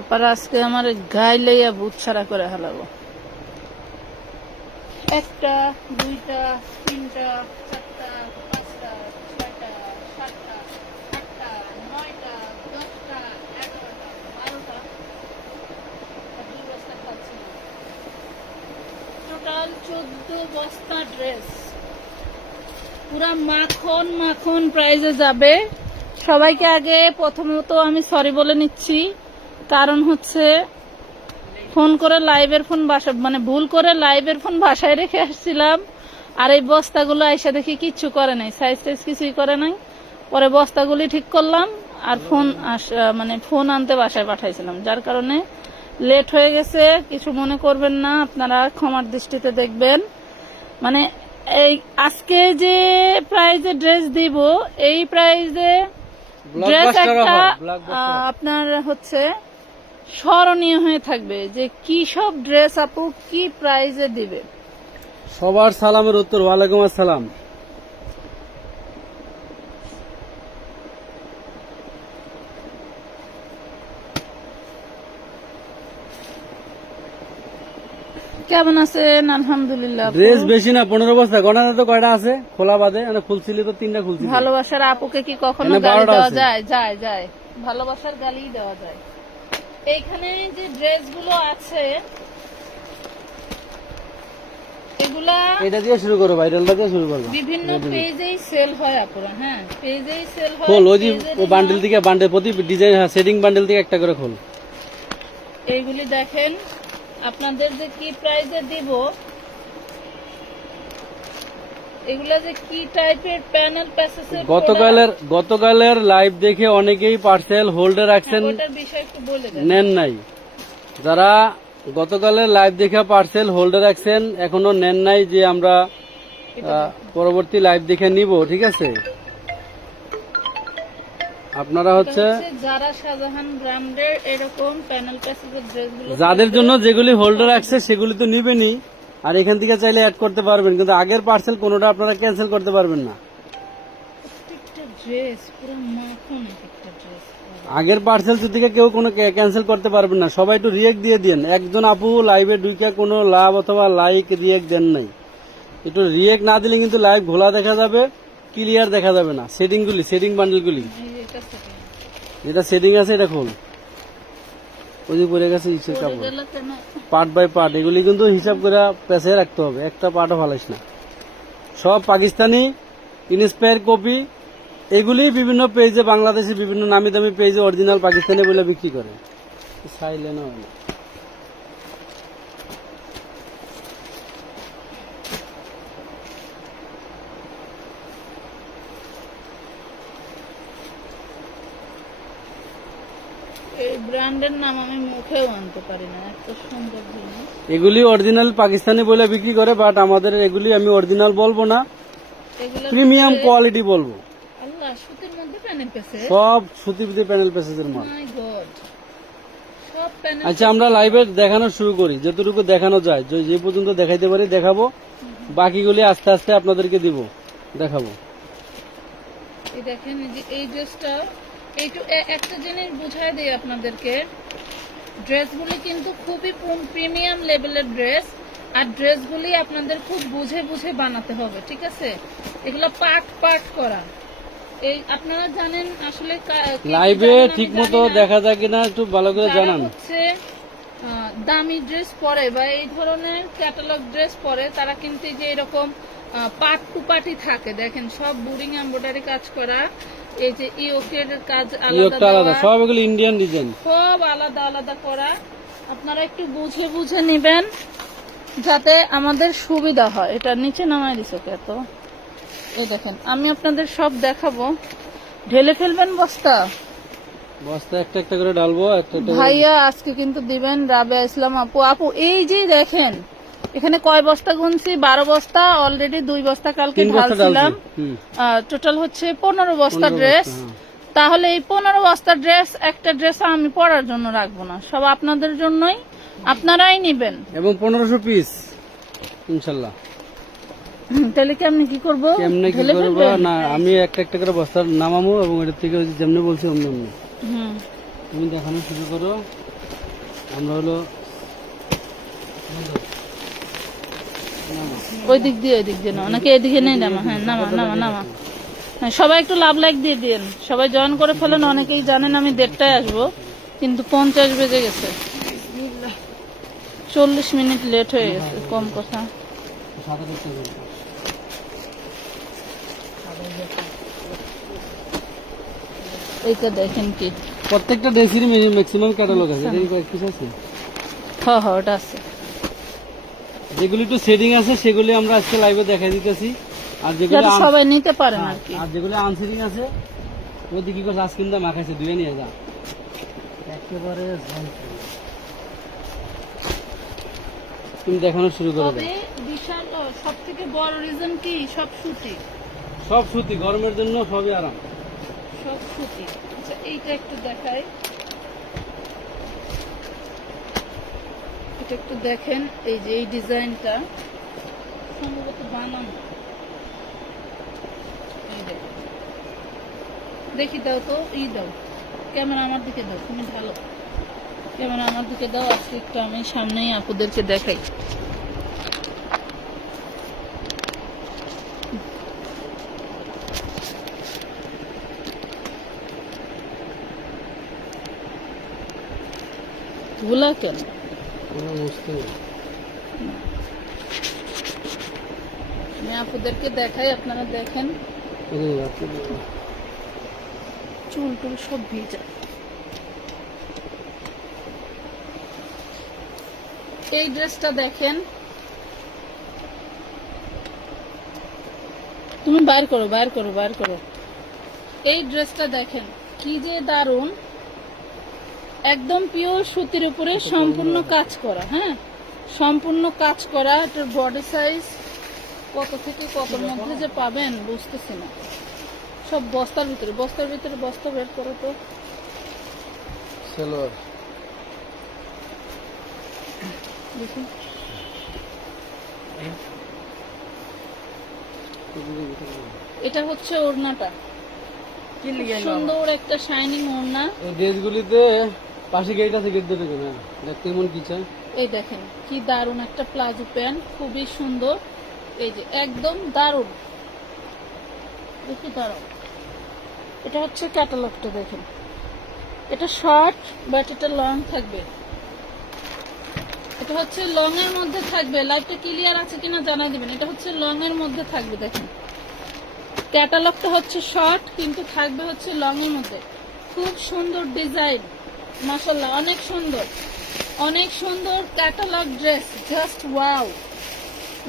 আপার আজকে আমার গায়ে লইয়া বুট ছাড়া করে হালাবো। একটা, দুইটা, তিনটা, চারটা, পাঁচটা, ছয়টা, সাতটা, আটটা, নয়টা, 10টা, 11টা, 12টা, আর 2 বস্তা খাচ্ছি। টোটাল 14 বস্তা ড্রেস, পুরা মাখন মাখন প্রাইজে যাবে। সবাইকে আগে প্রথমত আমি সরি বলে নিচ্ছি, কারণ হচ্ছে ফোন করে লাইভের ফোন মানে ভুল করে লাইভের ফোন বাসায় রেখে আসছিলাম, আর এই বস্তাগুলো আইসা দেখি কিচ্ছু করে নাই, সাইজ টাইজ কিছুই করে নাই। পরে বস্তাগুলি ঠিক করলাম আর মানে ফোন আনতে বাসায় পাঠাইছিলাম, যার কারণে লেট হয়ে গেছে। কিছু মনে করবেন না, আপনারা ক্ষমার দৃষ্টিতে দেখবেন। মানে এই আজকে যে প্রাইজে ড্রেস দিব, এই প্রাইজে ড্রেস একটা আপনার হচ্ছে স্মরণীয় হয়ে থাকবে যে কি সব ড্রেস আপু কি প্রাইজে দিবে। সবার সালামের উত্তর ওয়ালাইকুম আসসালাম। কেমন আছেন? আলহামদুলিল্লাহ। ড্রেস বেশি না, 15 বস্তা। গণনা তো কয়টা আছে খোলা বাদে? মানে খুলছিলি তো 3টা খুলছি। ভালোবাসার আপুকে কি কখনো এখানে গালি 12টা দেওয়া আছে। যায়? যায় যায়, ভালোবাসার গালি দেওয়া যায়। এইখানে যে ড্রেসগুলো আছে এগুলা এটা দিয়ে শুরু করো, ভাইরালটা দিয়ে শুরু করবো। বিভিন্ন পেজেই সেল হয় আপুরা। হ্যাঁ, পেজেই সেল হয়। খোল ওই যে বান্ডেল থেকে বান্ডেল, প্রতি ডিজাইন সেটিং বান্ডেল থেকে একটা করে খোল। এইগুলি দেখেন আপনাদের যে কি প্রাইজে দিব, এগুলা যে কি টাইপের প্যানেল প্যাসেজের গতকালের লাইভ দেখে অনেকেই পার্সেল হোল্ডে রাখছেন, ওটার বিষয় একটু বলে দেন। নেন নাই। যারা গতকালের লাইভ দেখে পার্সেল হোল্ডে রাখছেন এখনো নেন নাই, যে আমরা পরবর্তী লাইভ দেখে নিব, ঠিক আছে? আপনারা হচ্ছে যারা শাহজাহান ব্র্যান্ডের এরকম প্যানেল প্যাসেজের ড্রেসগুলো, যাদের জন্য যেগুলি হোল্ডে রাখছে সেগুলি তো নিবেনই, আর এখান থেকে চাইলে অ্যাড করতে পারবেন, কিন্তু আগের পার্সেল কোনোটা আপনারা ক্যান্সেল করতে পারবেন না। প্রত্যেকটা ড্রেস পুরো মাখন একটা ড্রেস। আগের পার্সেল থেকে কেউ কোনো ক্যান্সেল করতে পারবেন না। সবাই একটু রিয়েক্ট দিয়ে দেন। একজন আপু লাইভে ঢুকে কোনো লাভ অথবা লাইক রিয়েক্ট দেন নাই, একটু রিয়েক্ট না দিলে কিন্তু লাইভ ঘোলা দেখা যাবে, ক্লিয়ার দেখা যাবে না। সেটিং বান্ডেলগুলি যেটা সেটিং আছে এটা খোল। ওই যে পড়ে গেছে ইসের কাপড়, পার্ট বাই পার্ট, এগুলি কিন্তু হিসাব করে পেছে রাখতে হবে, একটা পার্টও ফালাইস না। সব পাকিস্তানি ইনস্পায়ার কপি, এগুলি বিভিন্ন পেজে, বাংলাদেশে বিভিন্ন নামি দামি পেজে অরিজিনাল পাকিস্তানি বলে বিক্রি করে। সাইলেন্ট হয় না। এই ব্র্যান্ডের নাম আমি মুখেও আনতে পারি না, এত সুন্দর জিনিস। এগুলি অরিজিনাল পাকিস্তানি বলে বিক্রি করে, বাট আমাদের এগুলি আমি অরিজিনাল বলবো না, প্রিমিয়াম কোয়ালিটি বলবো। আল্লাহ, সুতির মধ্যে প্যানেল পেছে, সব সুতির প্যানেল প্যাসেজের মাল। মাই গড, সব প্যানেল। আচ্ছা, আমরা লাইভে দেখানো শুরু করি, যতটুকু দেখানো যায়, যে পর্যন্ত দেখাইতে পারি দেখাবো, বাকিগুলি আস্তে আস্তে আপনাদেরকে দিব, দেখাবো। এই দেখেন এই ড্রেসটা, এইটু একটা জিনিস বুঝাই দেই আপনাদেরকে, ড্রেসগুলি কিন্তু খুবই প্রিমিয়াম লেভেলের ড্রেস, আর ড্রেসগুলি আপনাদের খুব বুঝে বুঝে বানাতে হবে, ঠিক আছে? এগুলো পার্ট পার্ট করা। এই আপনারা জানেন আসলে লাইভে ঠিক মতো দেখা যায় কিনা একটু ভালো করে জানান। হচ্ছে দামি ড্রেস পরে বা এই ধরনের ক্যাটালগ ড্রেস পরে, তারা কিন্তু যে এরকম পার্ট টু পার্টই থাকে, দেখেন সব বুরিং এমব্রয়ডারি কাজ করা, এই যে ইয়োকের কাজ আলাদা, সব এগুলো ইন্ডিয়ান ডিজাইন, সব আলাদা আলাদা করা। আপনারা একটু বুঝে বুঝে নেবেন যাতে আমাদের সুবিধা হয়। এটা নিচে নামাই দিছো কত? এই দেখেন, আমি আপনাদের সব দেখাবো। ঢেলে ফেলবেন বস্তা একটা একটা করে ডালবো। ভাইয়া আজকে কিন্তু দিবেন রাবেয়া ইসলাম আপু। এই যে দেখেন এখানে কয় বস্তা গুনছি, 12 বস্তা, অলরেডি 2 বস্তা কালকে ঢালছিলাম, টোটাল হচ্ছে 15 বস্তা ড্রেস। তাহলে এই 15 বস্তা ড্রেস, একটা ড্রেস আমি পরার জন্য রাখবো না, সব আপনাদের জন্যই, আপনারাই নিবেন। এবং 1500 পিস ইনশাল্লাহ। তাহলে কেমনে কি করবো? না, আমি একটা একটা করে বস্তা নামাবো এবং এটার থেকে যেমনি বলছি অমনি। তুমি দেখানো শুরু করো। আমরা হলো ওই দিক দিয়ে নাও নাকি এদিকে নেই নামা? হ্যাঁ নামা নামা নামা। হ্যাঁ সবাই একটু লাভ লাইক দিয়ে দিন, সবাই জয়েন করে ফেলেন। অনেকেই জানেন আমি 1:30টায় আসবো, কিন্তু 50 বেজে গেছে, 40 মিনিট লেট হয়ে গেছে। কম কথা। এইটা দেখেন কি, প্রত্যেকটা ড্রেসেরই ম্যাক্সিমাম ক্যাটালগ আছে। এটা কি কয়েক পিস আছে? হ্যাঁ হ্যাঁ ওটা আছে। যেগুলি একটু সেটিং আছে সেগুলি আমরা আজকে লাইভে দেখাই দিতেছি, আর যেগুলো যাতে সবাই নিতে পারেন আর কি। আর যেগুলো আনসেটিং আছে ওই কি করছে আজকে কিন্তু মাখাইছে, ধুয়ে নিয়ে যা একেবারে তুমি দেখানো শুরু করে তবে দাও। বিশাল সব থেকে বড় রিজন কি, সব সুতি, সব সুতি, গরমের জন্য সবই আরাম। সব সুতি। আচ্ছা এইটা একটু দেখাই, এটা একটু দেখেন। এই যে এই ডিজাইনটা সম্ভবত বানানো, এই দেখেন। দেখি দাও তো, দাও ক্যামেরা আমার দিকে দাও, তুমি ঢালো, ক্যামেরা আমার দিকে দাও। আজকে একটু আমি সামনেই আপুদেরকে দেখাই। ভুলা কেন? আমি আপুদেরকে দেখাই, আপনারা দেখেন। চুল টুল সব ভিজা। এই ড্রেসটা দেখেন, তুমি বাইর করো বাইর করো বাইর করো। এই ড্রেসটা দেখেন কি যে দারুন, একদম পিওর সুতির উপরে সম্পূর্ণ কাজ করা। হ্যাঁ সম্পূর্ণ কাজ করা। এটার বডি সাইজ কত থেকে কতর মধ্যে যে পাবেন বুঝতেছি না। সব বস্তার ভিতরে বস্তা বের করো তো। সালোয়ার দেখি এটা হচ্ছে ওড়নাটা, খুব সুন্দর একটা শাইনিং ওড়না। এই ড্রেসগুলিতে পাশে গেট আছে, গেট ধরে না দেখতে এমন কি চাই। এই দেখেন কি দারুন একটা প্লাজো প্যান্ট, খুবই সুন্দর। এই যে একদম দারুন, দেখি দাঁড়াও। এটা হচ্ছে ক্যাটালগটা দেখেন। এটা শর্ট বাট এটা লং থাকবে। এটা হচ্ছে লং এর মধ্যে থাকবে। লাইভটা ক্লিয়ার আছে কিনা জানাই দিবেন। এটা হচ্ছে লং এর মধ্যে থাকবে। দেখেন ক্যাটালগটা হচ্ছে শর্ট কিন্তু থাকবে হচ্ছে লং এর মধ্যে। খুব সুন্দর ডিজাইন, মাশাআল্লাহ অনেক সুন্দর, অনেক সুন্দর ক্যাটালগ ড্রেস। জাস্ট ওয়াও,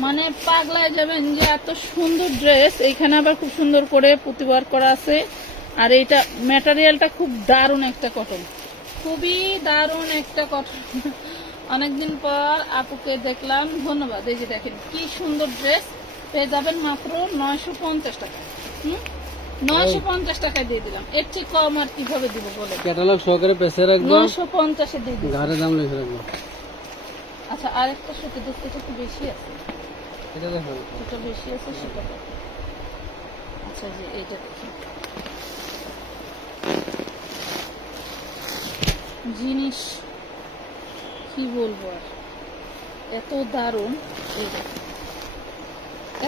মানে পাগলায় যাবেন যে এত সুন্দর ড্রেস। এইখানে আবার খুব সুন্দর করে পুঁতিবার করা আছে। আর এইটা ম্যাটেরিয়ালটা খুব দারুণ একটা কটন, খুবই দারুণ একটা কটন। অনেকদিন পর আপুকে দেখলাম, ধন্যবাদ। এই যে দেখেন কি সুন্দর ড্রেস, পেয়ে যাবেন মাত্র 950 টাকা। 950 টাকায় দিয়ে দিলাম। এর চেয়ে কম আর কিভাবে দিব বলে। ক্যাটালগ সহকারে পেছে রাখবো, 950 দিয়ে দিলাম। ঘরে দাম লিখে রাখবো। আচ্ছা আরেকটা সুতি দেখতে, এটা একটু বেশি আছে, এটা দেখো, এটা বেশি আছে সেটা দেখো। আচ্ছা যে এইটা দেখি, জিনিস কি বলবো আর, এত দারুণ। এই দেখো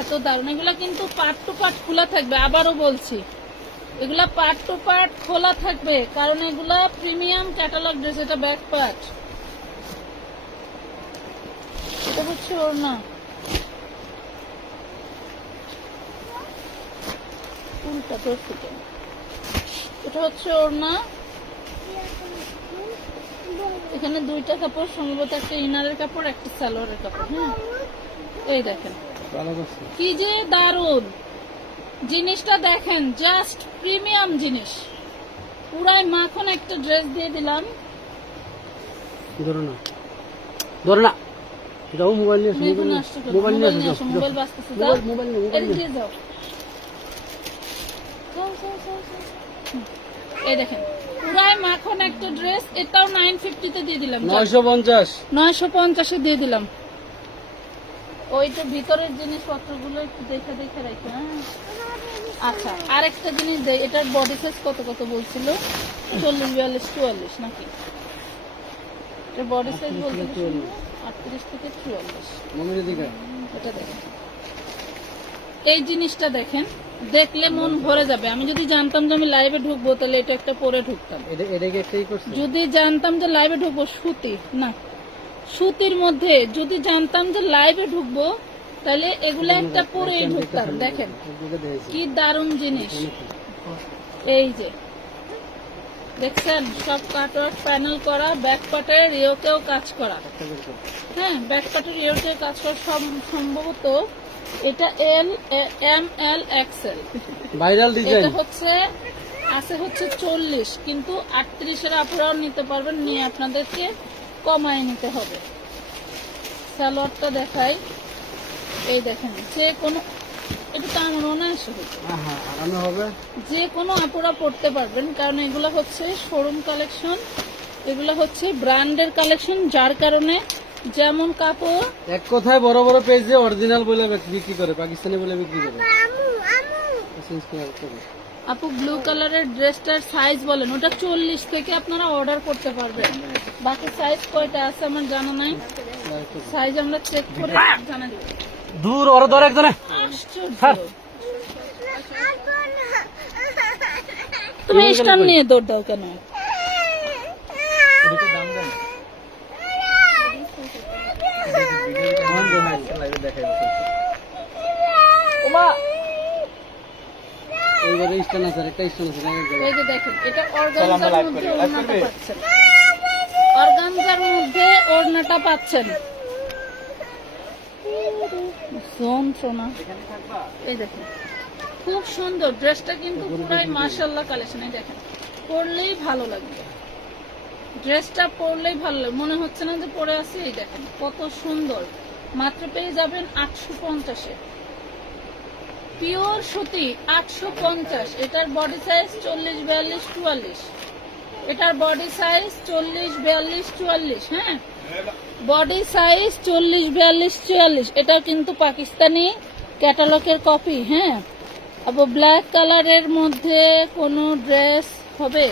এত দারুণ। এগুলা কিন্তু পার্ট টু পার্ট খোলা থাকবে, আবারও বলছি এগুলা পার্ট টু পার্ট খোলা থাকবে, কারণ এগুলা প্রিমিয়াম ক্যাটালগ ড্রেস। এটা ব্যাক পার্ট, এটা হচ্ছে ওড়না। উল্টা তোর থেকে, এটা হচ্ছে ওড়না। এখানে দুইটা কাপড়, সম্ভবত একটা ইনারের কাপড় একটা সালোয়ারের কাপড়। হ্যাঁ এই দেখেন কি যে দারুন জিনিসটা, দেখেন জাস্ট প্রিমিয়াম জিনিস। পুরাই মাখন একটা ড্রেস দিয়ে দিলাম। ধরো না, ধরো না, যাও মোবাইল নিয়ে আসো, তুমি এখানে আসছো কেন? মোবাইল নিয়ে আসো, মোবাইল বাজতেছে, যাও মোবাইল এদিক দিয়ে যাও। যাও, যাও, যাও, যাও। এই দেখেন পুরাই মাখন একটা ড্রেস। এটাও 950 তে দিয়ে দিলাম, 950 950 দিয়ে দিলাম। ওইটা ভিতরের জিনিসপত্রগুলো একটু দেখে দেখে রাখি। হ্যাঁ আচ্ছা আরেকটা জিনিস দেয়, এটার বডি সাইজ কত কত বলছিল? 40, 42, 44 নাকি? এর বডি সাইজ বলতে 38 থেকে 44। মমির দিকে এটা দেখেন, এই জিনিসটা দেখেন, দেখলে মন ভরে যাবে। আমি যদি জানতাম যে আমি লাইভে ঢুকবো তাহলে এটা একটা পরে ঢুকতাম। এটা কি একটাই করছে? যদি জানতাম যে লাইভে ঢুকবো, সুতি না, সুতির মধ্যে যদি জানতাম যে লাইভে ঢুকবো তাহলে এগুলো একটা পরেই ঢুকতাম। দেখেন কি দারুণ জিনিস। এই যে দেখছেন, সব কাটওয়ার্ক প্যানেল করা, ব্যাক পার্টের রিওকেও কাজ করা। হ্যাঁ, ব্যাক পার্টের রিওকেও কাজ করা। সম্ভবত এটা ML XL। Viral design. এটা হচ্ছে 40, কিন্তু 38-এর আপুরাও নিতে পারবেন, নিয়ে আপনাদেরকে কমায় নিতে হবে। সালোয়ারটা দেখাই, এই দেখেন, যে কোনো, এটা তো আমার অনায়াসে হচ্ছে, আরামে হবে, যে কোনো আপুরা পড়তে পারবেন, কারণ এগুলো হচ্ছে শোরুম কালেকশন, এগুলো হচ্ছে ব্র্যান্ডের কালেকশন, যার কারণে যেমন কাপড়, এক কথায় বড় বড় পেজে অরিজিনাল বলে বিক্রি করে, পাকিস্তানি বলে বিক্রি করে। আপু ব্লু কালারের ড্রেসটার সাইজ বলেন, ওটা 40 থেকে আপনারা অর্ডার করতে পারবেন। বাকি সাইজ কয়টা আছে আমার জানা নাই, সাইজ আমরা চেক করে জানা দেব। দূর ওর ধরে একজনে। আশ্চর্য, তুমি স্টাম নিয়ে দৌড় দাও কেন? এইবারে স্টান আছে, একটা স্টান আছে। এই যে দেখেন, এটা অর্গানজার মধ্যে ওড়নাটা পাচ্ছেন, অর্গানজার মধ্যে ওড়নাটা পাচ্ছেন। যন্ত্রণা। এই দেখেন, খুব সুন্দর ড্রেসটা, কিন্তু পুরাই মাশাআল্লাহ কালেকশন। এই দেখেন, পরলেই ভালো লাগবে, ড্রেসটা পরলেই ভালো লাগবে, মনে হচ্ছে না যে পরে আছি। এই দেখেন কত সুন্দর, মাত্র পেয়ে যাবেন 850-এ, পিওর সুতি 850। এটার বডি সাইজ 40, 42, 44। এটার বডি সাইজ 40, 42, 44। হ্যাঁ, বডি সাইজ 40, 42, 44। এটা কিন্তু পাকিস্তানি ক্যাটালগের কপি। হ্যাঁ, আবার ব্ল্যাক কালারের মধ্যে কোনো ড্রেস হবে?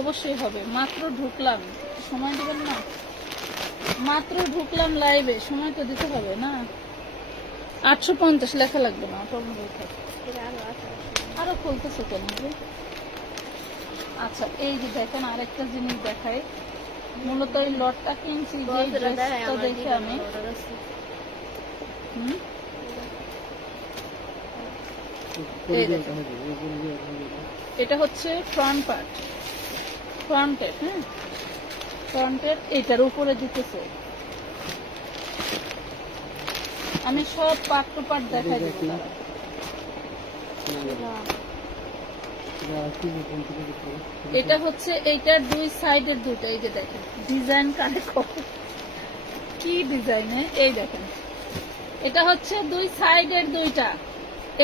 অবশ্যই হবে। মাত্র ঢুকলাম, সময় দিবেন না? মাত্র ঢুকলাম লাইভে, সময় তো দিতে হবে না। 850 লেখা লাগবে না, আরো খুলতেছে কেন? আচ্ছা, এই যে দেখেন, আরেকটা জিনিস দেখাই। মূলত এই লটটা কিনছি যে ড্রেসটা দেখে আমি। এই দেখেন, এটা হচ্ছে ফ্রন্ট পার্ট, ফ্রন্টের। হ্যাঁ, ফ্রন্টের এটার উপরে দিতেছে। আমি সব পার্ট টু পার্ট দেখাই দেবো। এটা হচ্ছে এইটার দুই সাইডের দুটো। এই যে দেখেন ডিজাইন, কানে কি ডিজাইনে, এই দেখেন, এটা হচ্ছে দুই সাইডের দুইটা।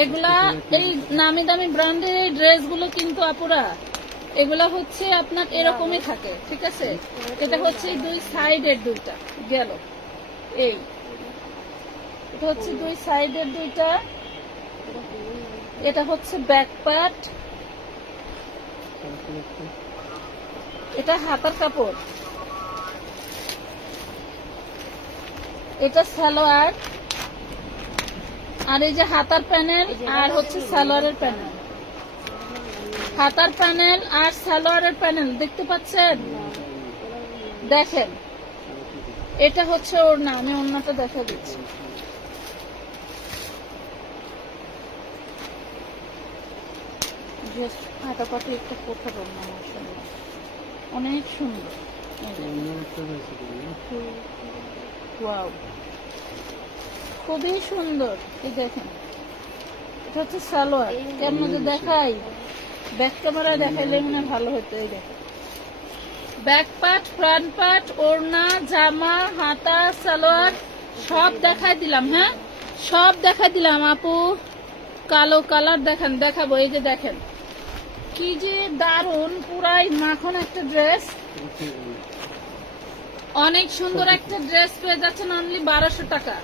এগুলা এই নামি দামি ব্র্যান্ডের এই ড্রেসগুলো কিন্তু আপুরা, এগুলা হচ্ছে আপনার এরকমই থাকে, ঠিক আছে? এটা হচ্ছে দুই সাইডের দুইটা গেল। এই এটা হচ্ছে দুই সাইডের দুইটা, এটা হচ্ছে ব্যাক পার্ট, এটা হাতার কাপড়, এটা সালোয়ার, আর এই যে হাতার প্যানেল আর হচ্ছে সালোয়ারের প্যানেল। হাতার প্যানেল আর সালোয়ারের প্যানেল দেখতে পাচ্ছেন? দেখেন, এটা হচ্ছে ওড়না। আমি ওড়নাটা দেখা দিচ্ছি। হাতাপাতি একটা কোথাও ওড়না, অনেক সুন্দর। ওয়াও, খুবই সুন্দর। এই দেখেন, এটা হচ্ছে সালোয়ার। এর মধ্যে দেখাই, ব্যাক ক্যামেরায় দেখাইলে মনে ভালো হতো। এই দেখেন, ব্যাক পার্ট, ফ্রন্ট পার্ট, ওড়না, জামা, হাতা, সালোয়ার সব দেখাই দিলাম। হ্যাঁ, সব দেখাই দিলাম। আপু কালো কালার দেখেন, দেখাবো। এই যে দেখেন, কি যে দারুন, পুরাই মাখন একটা ড্রেস, অনেক সুন্দর একটা ড্রেস পেয়ে যাচ্ছেন অনলি 1200 টাকা,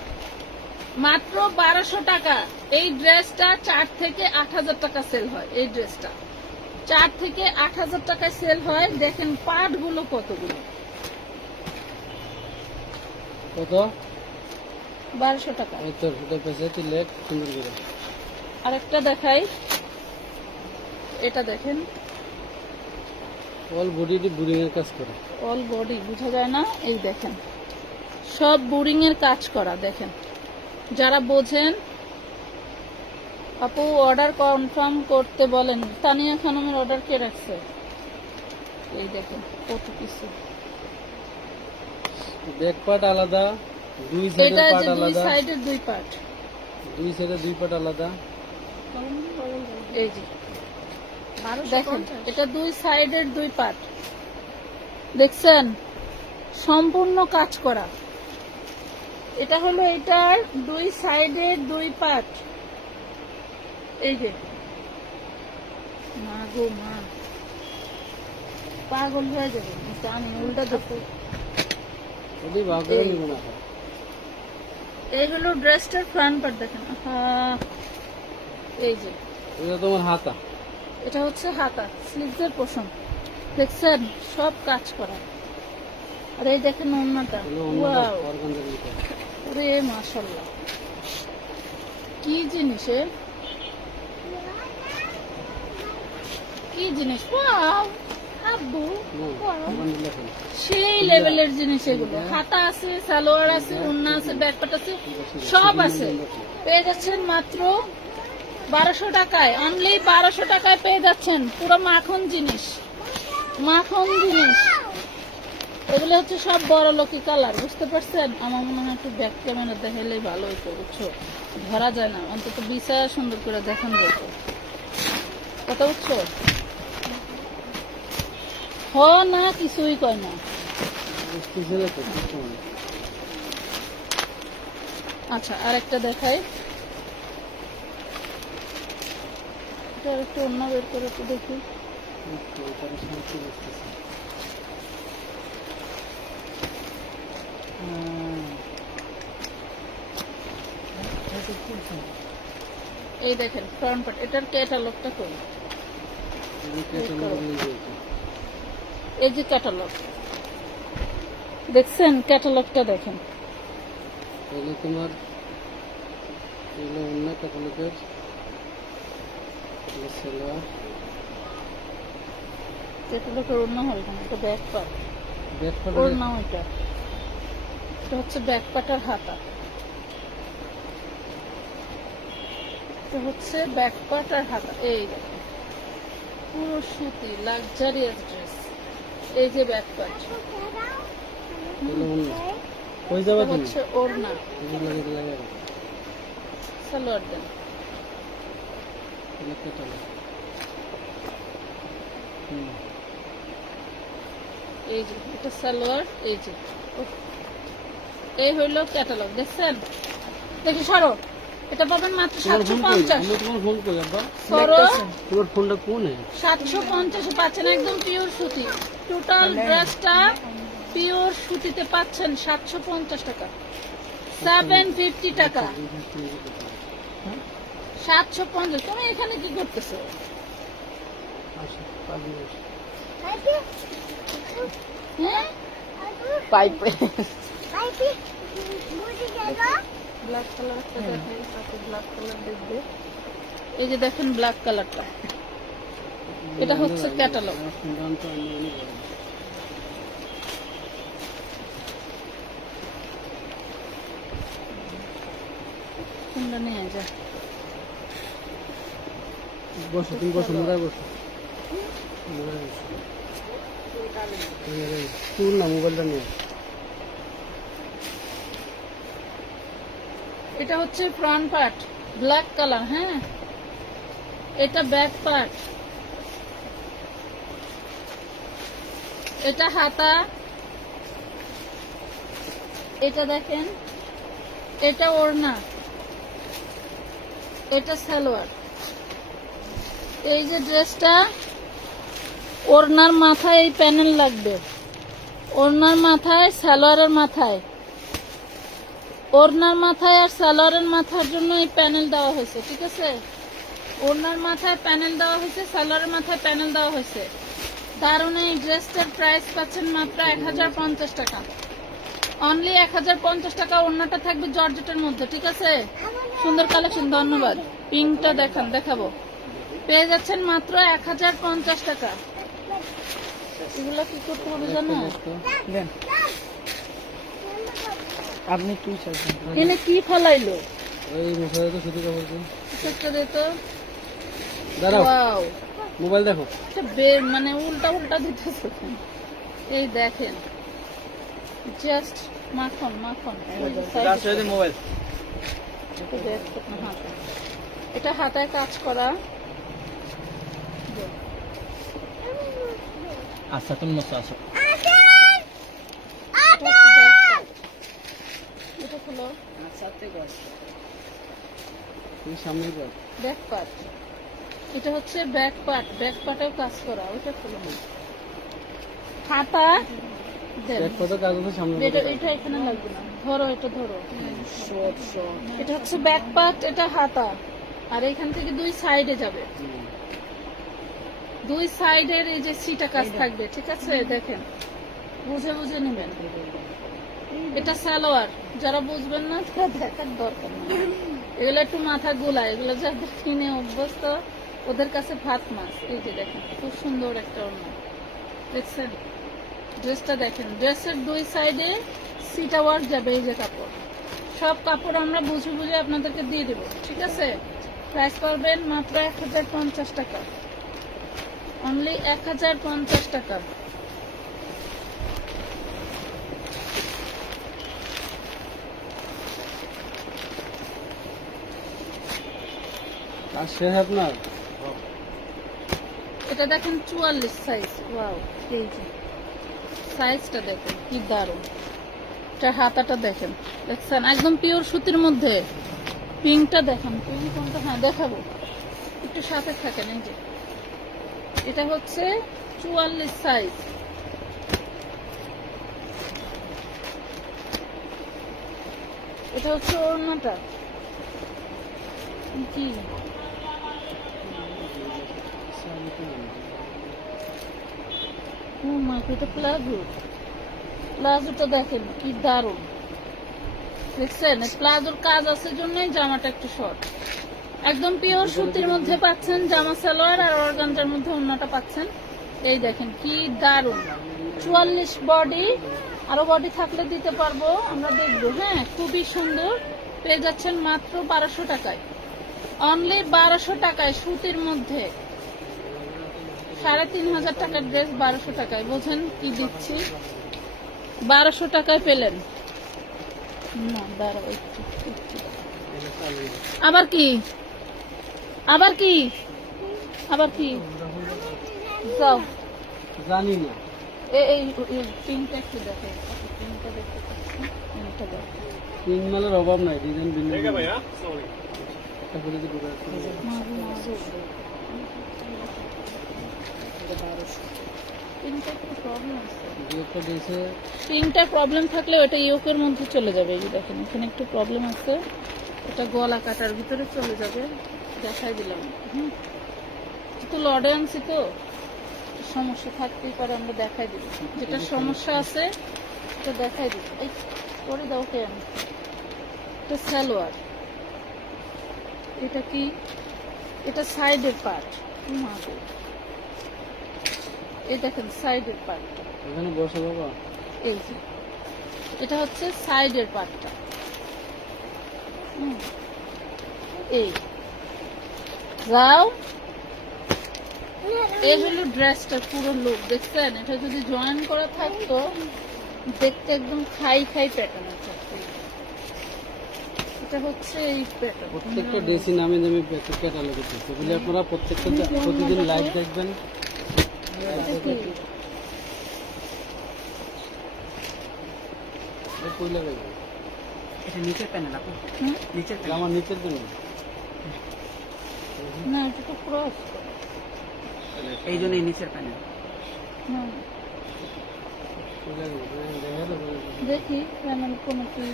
মাত্র 1200 টাকা। এই ড্রেসটা 4 থেকে 8000 টাকা সেল হয়। এই ড্রেসটা 4 থেকে 8000 টাকায় সেল হয়। দেখেন পাট গুলো কতগুলো, কত? 1200 টাকা। এই তো এটা পেছে তিলেক সুন্দর করে। আরেকটা দেখাই, এটা দেখেন, অল বডি বুরিং এর কাজ করে। অল বডি বোঝা যায় না, এই দেখেন সব বোরিং এর কাজ করা। দেখেন যারা বোঝেন আপু অর্ডার কনফার্ম করতে বলেন। তানিয়া খানমের অর্ডার কে রাখছে? এই দেখেন কত কিছু। ব্যাক পার্ট আলাদা, দুই এটা সাইডের যে পার্ট দুই আলাদা, সাইডের দুই পার্ট, দুই সাইডের দুই পার্ট আলাদা। এই যে দেখেন এটা দুই সাইডের দুই পার্ট, দেখছেন সম্পূর্ণ কাজ করা। এটা হলো এটার দুই সাইডের দুই পার্ট। এই যে মা গো মা, পাগল হয়ে যাবে। এটা আমি উল্টা দেখো। ওই ভাগ করে নিব না। এই হলো ড্রেসটার ফ্রন্ট পার্ট, দেখেন। এই যে এটা তোমার হাতা। এটা হচ্ছে হাতা, স্লিভসের পোর্শন, দেখছেন সব কাজ করা। আর এই দেখেন ওড়নাটা, ওয়াও, অর্গানজার ভিতরে। ওরে মাশাআল্লাহ কি জিনিস এ, কি জিনিস, ওয়াও আব্বু, ওয়াও। সেই লেভেলের জিনিস এগুলো। হাতা আছে, সালোয়ার আছে, ওড়না আছে, ব্যাকপার্ট আছে, সব আছে। পেয়ে যাচ্ছেন মাত্র 1200 টাকায়, অনলি 1200 টাকায় পেয়ে যাচ্ছেন। পুরো মাখন জিনিস, মাখন জিনিস। এগুলো হচ্ছে সব বড় লোকি কালার, বুঝতে পারছেন? আমার মনে হয় একটু ব্যাক ক্যামেরা দেখাইলেই ভালো হইতো, বুঝছো? ধরা যায় না, অন্তত বিছায়া সুন্দর করে দেখান যেত। কথা বুঝছো? হ না কিছুই কয় না। আচ্ছা আরেকটা দেখাই, এটা একটু অন্য বের করে একটু দেখি। এই দেখেন ফ্রন্ট পার্ট, এটার ক্যাটালগটা কই? এই যে ক্যাটালগ, দেখছেন? ক্যাটালগটা দেখেন। এগুলো তোমার, এগুলো অন্য ক্যাটালগের সালোয়ার। ক্যাটালগের অন্য হবে না, এটা ব্যাক পার্ট, ব্যাক পার্ট ওর নাম এটা। এটা হচ্ছে ব্যাক পার্টার হাতা, এটা হচ্ছে ব্যাক পার্টার হাতা। এই দেখেন পুরো সুতি লাক্সারিয়াস ড্রেস। এই যে ব্যাক পার্ট, কই যাবে তুমি? হচ্ছে ওড়না, এগুলো লাগে লাগে সালোয়ার দেন। এগুলো ক্যাটালগ। এই যে এটা সালোয়ার, এই যে এই হইল ক্যাটালগ, দেখছেন? দেখি সরো, এটা পাবেন মাত্র 750। তোমার ফোন কই আব্বা? সরো, তোমার ফোনটা কোনে? 750 পাচ্ছেন, একদম পিওর সুতি। টোটাল ড্রেসটা পিওর সুতিতে পাচ্ছেন 750 টাকা, 750 টাকা, 750। তুমি এখানে কি করতেছো? হ্যাঁ পাইপে ব্ল্যাক কালার একটা দেখাই, সাথে ব্ল্যাক কালার দেখবে। এই যে দেখেন ব্ল্যাক কালারটা, এটা হচ্ছে ক্যাটালগ। কোনটা নিয়ে যা, বসো তুমি, বসো মোড়ায় বসো, মোড়ায় বসো। তুল না মোবাইলটা নিয়ে। এটা হচ্ছে ফ্রন্ট পার্ট ব্ল্যাক কালার, হ্যাঁ। এটা ব্যাক পার্ট, এটা হাতা, এটা দেখেন, এটা ওড়না, এটা সালোয়ার। এই যে ড্রেসটা, ওড়নার মাথায় এই প্যানেল লাগবে, ওড়নার মাথায়, সালোয়ারের মাথায়, ওড়নার মাথায় আর সালোয়ারের মাথার জন্য এই প্যানেল দেওয়া হয়েছে, ঠিক আছে? ওড়নার মাথায় প্যানেল দেওয়া হয়েছে, সালোয়ারের মাথায় প্যানেল দেওয়া হয়েছে। দারুণ এই ড্রেসটার প্রাইস পাচ্ছেন মাত্র 1050 টাকা। অনলি 1050 টাকা। ওড়নাটা থাকবে জর্জেটের মধ্যে, ঠিক আছে? সুন্দর কালেকশন, ধন্যবাদ। পিঙ্কটা দেখাবো, পেয়ে যাচ্ছেন মাত্র 1050 টাকা। এগুলা কি করতে হবে জানো? দেন আপনি কি চাইছেন? এনে কি ফলাইলো? ওই মোবাইলে তো শুধু কাপড় দিন। চেকটা দে তো। দাঁড়াও, ওয়াও, মোবাইল দেখো। এটা মানে উল্টা দিতেছে। এই দেখেন, জাস্ট মাখন মাখন। মোবাইল এটা হাতায় কাজ করা। আচ্ছা তুমি মতো আসো। এটা হলো সামনে ব্যাক পার্ট। এটা হচ্ছে ব্যাক পার্ট, ব্যাক পার্টেও কাজ করা। ওইটা হলো হাতা দেন। কত কাজ আছে সামনে। এটা এখানে লাগবে না, ধরো এটা ধরো। এটা হচ্ছে ব্যাক পার্ট, এটা হাতা, আর এখান থেকে দুই সাইডে যাবে। দুই সাইডের এই যে সিটা কাজ থাকবে, ঠিক আছে? দেখেন, বুঝে বুঝে নেবেন। এটা সালোয়ার, যারা বুঝবেন না তারা দেখার দরকার নেই। এগুলো একটু মাথা গোলা, এগুলো যাদের কিনে অভ্যস্ত ওদের কাছে ভাত মাছ। এই যে দেখেন, খুব সুন্দর একটা ওড়না, দেখছেন? ড্রেসটা দেখেন, ড্রেসের দুই সাইডে সিটা ওয়ার্ক যাবে। এই যে কাপড়, সব কাপড় আমরা বুঝে বুঝে আপনাদেরকে দিয়ে দেবো, ঠিক আছে? প্রাইস পাবেন মাত্র 1050 টাকা, অনলি 1050 টাকা। আর শেষ আপনার। এটা দেখেন 44 সাইজ। ওয়াও, এই যে সাইজটা দেখেন কি দারুণ। এটা হাতাটা দেখেন, দেখছেন? একদম পিওর সুতির মধ্যে। পিঙ্কটা দেখেন, পিঙ্ক কোনটা? হ্যাঁ দেখাবো, একটু সাথে থাকেন। এই যে এটা হচ্ছে 44 সাইজ। এটা হচ্ছে ওড়নাটা কি, ও মা, এটা প্লাজো। প্লাজোটা দেখেন কি দারুণ, দেখছেন? প্লাজোর কাজ আছে জন্যই জামাটা একটু শর্ট। একদম পিওর সুতির মধ্যে পাচ্ছেন জামা, সালোয়ার, আর অর্গানজার মধ্যে ওড়নাটা পাচ্ছেন। এই দেখেন কি দারুণ। 44 বডি, আরো বডি থাকলে দিতে পারবো, আমরা দেখবো। হ্যাঁ, খুবই সুন্দর। পেয়ে যাচ্ছেন মাত্র 1200 টাকায়, অনলি 1200 টাকায়, সুতির মধ্যে। 3500 টাকার ড্রেস 1200 টাকায়, বোঝেন কি দিচ্ছি? 1200 টাকায় পেলেন না। দাঁড়াও একটু। আবার কি আবার কি আবার কি যাও, জানি না। এই পিঙ্কটা একটু দেখে, পিঙ্কটা দেখতে পাচ্ছি, পিঙ্কটা দেখো। তিন মালের অভাব নাই, ডিজাইন ভিন্ন ভিন্ন। একটা করে দিতে পারবে। মাগো, মাগো। পিঙ্কটা একটু প্রবলেম আছে। দু একটা ড্রেসে পিঙ্কটার প্রবলেম থাকলে ওটা ইয়োকের মধ্যে চলে যাবে। এই যে দেখেন, এখানে একটু প্রবলেম আছে, এটা গলা কাটার ভিতরে চলে যাবে। দেখাই দিলাম। তো লডে আনছি, তো সমস্যা থাকতেই পারে, আমরা দেখাই দিব। যেটা সমস্যা আছে এটা দেখাই দিব। এই করে দাও কেন? এটা সালোয়ার, এটা কি? এটা সাইডের পার্ট। এই দেখেন সাইডের পার্টটা, এখানে বসে বাবা। এই যে এটা হচ্ছে সাইডের পার্টটা। এই যাও, এই হলো ড্রেসটার পুরো লুক, দেখছেন? এটা যদি জয়েন করা থাকতো দেখতে একদম খাই প্যাটার্ন আছে। এটা হচ্ছে এই প্যাটার্ন। প্রত্যেকটা ড্রেসই নামে দামি ক্যাটালগ আছে, সেগুলি আপনারা প্রত্যেকটা প্রতিদিন লাইভ দেখবেন। এটা নিচের প্যানেল আপু, নিচের প্যানেল। আমার নিচের জন্য না, এটা তো ক্রস। এই জন্যই নিচের প্যানেল। দেখি প্যানেল কোনো কি।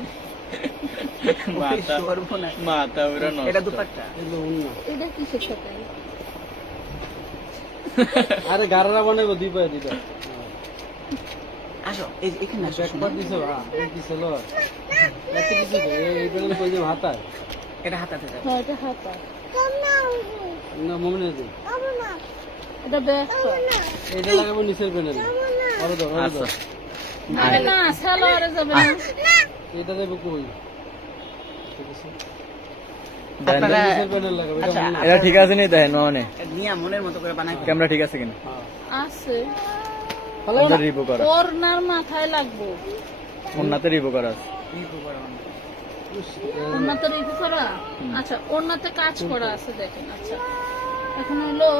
এটা দুপাট্টা। এটা কিসের সাথে? আরে গাড়ারা বানাবো দুই পায়ে দিতে। আসো এই যে এখানে আসো ব্যাকপার্ট দিছো এই কি ছিল এত কিছু তো, এই প্যানেল কই যে হাতা এটা হাতাতে যাবে হ্যাঁ এটা হাতা, না মমিনে দি এটা ব্যাক পার্ট। এইটা লাগাবো নিচের প্যানেলে আরো দাও আরো দাও আরে না সালোয়ারে যাবে না। এটা দেবো কই ঠিক আছে আপনারা নিচের প্যানেল লাগাবো এটা আচ্ছা, মনে এটা ঠিক আছে নি দেখেন মানে নিয়া মনের মতো করে বানাই ক্যামেরা ঠিক আছে কিনা আছে ওটা রিভিউ করা ওড়নার মাথায় লাগবো, ওন্নাতে রিভিউ করা আছে ওড়নাতে রিভিউ করা। আচ্ছা ওড়নাতে কাজ করা আছে দেখেন। আচ্ছা এখন হলো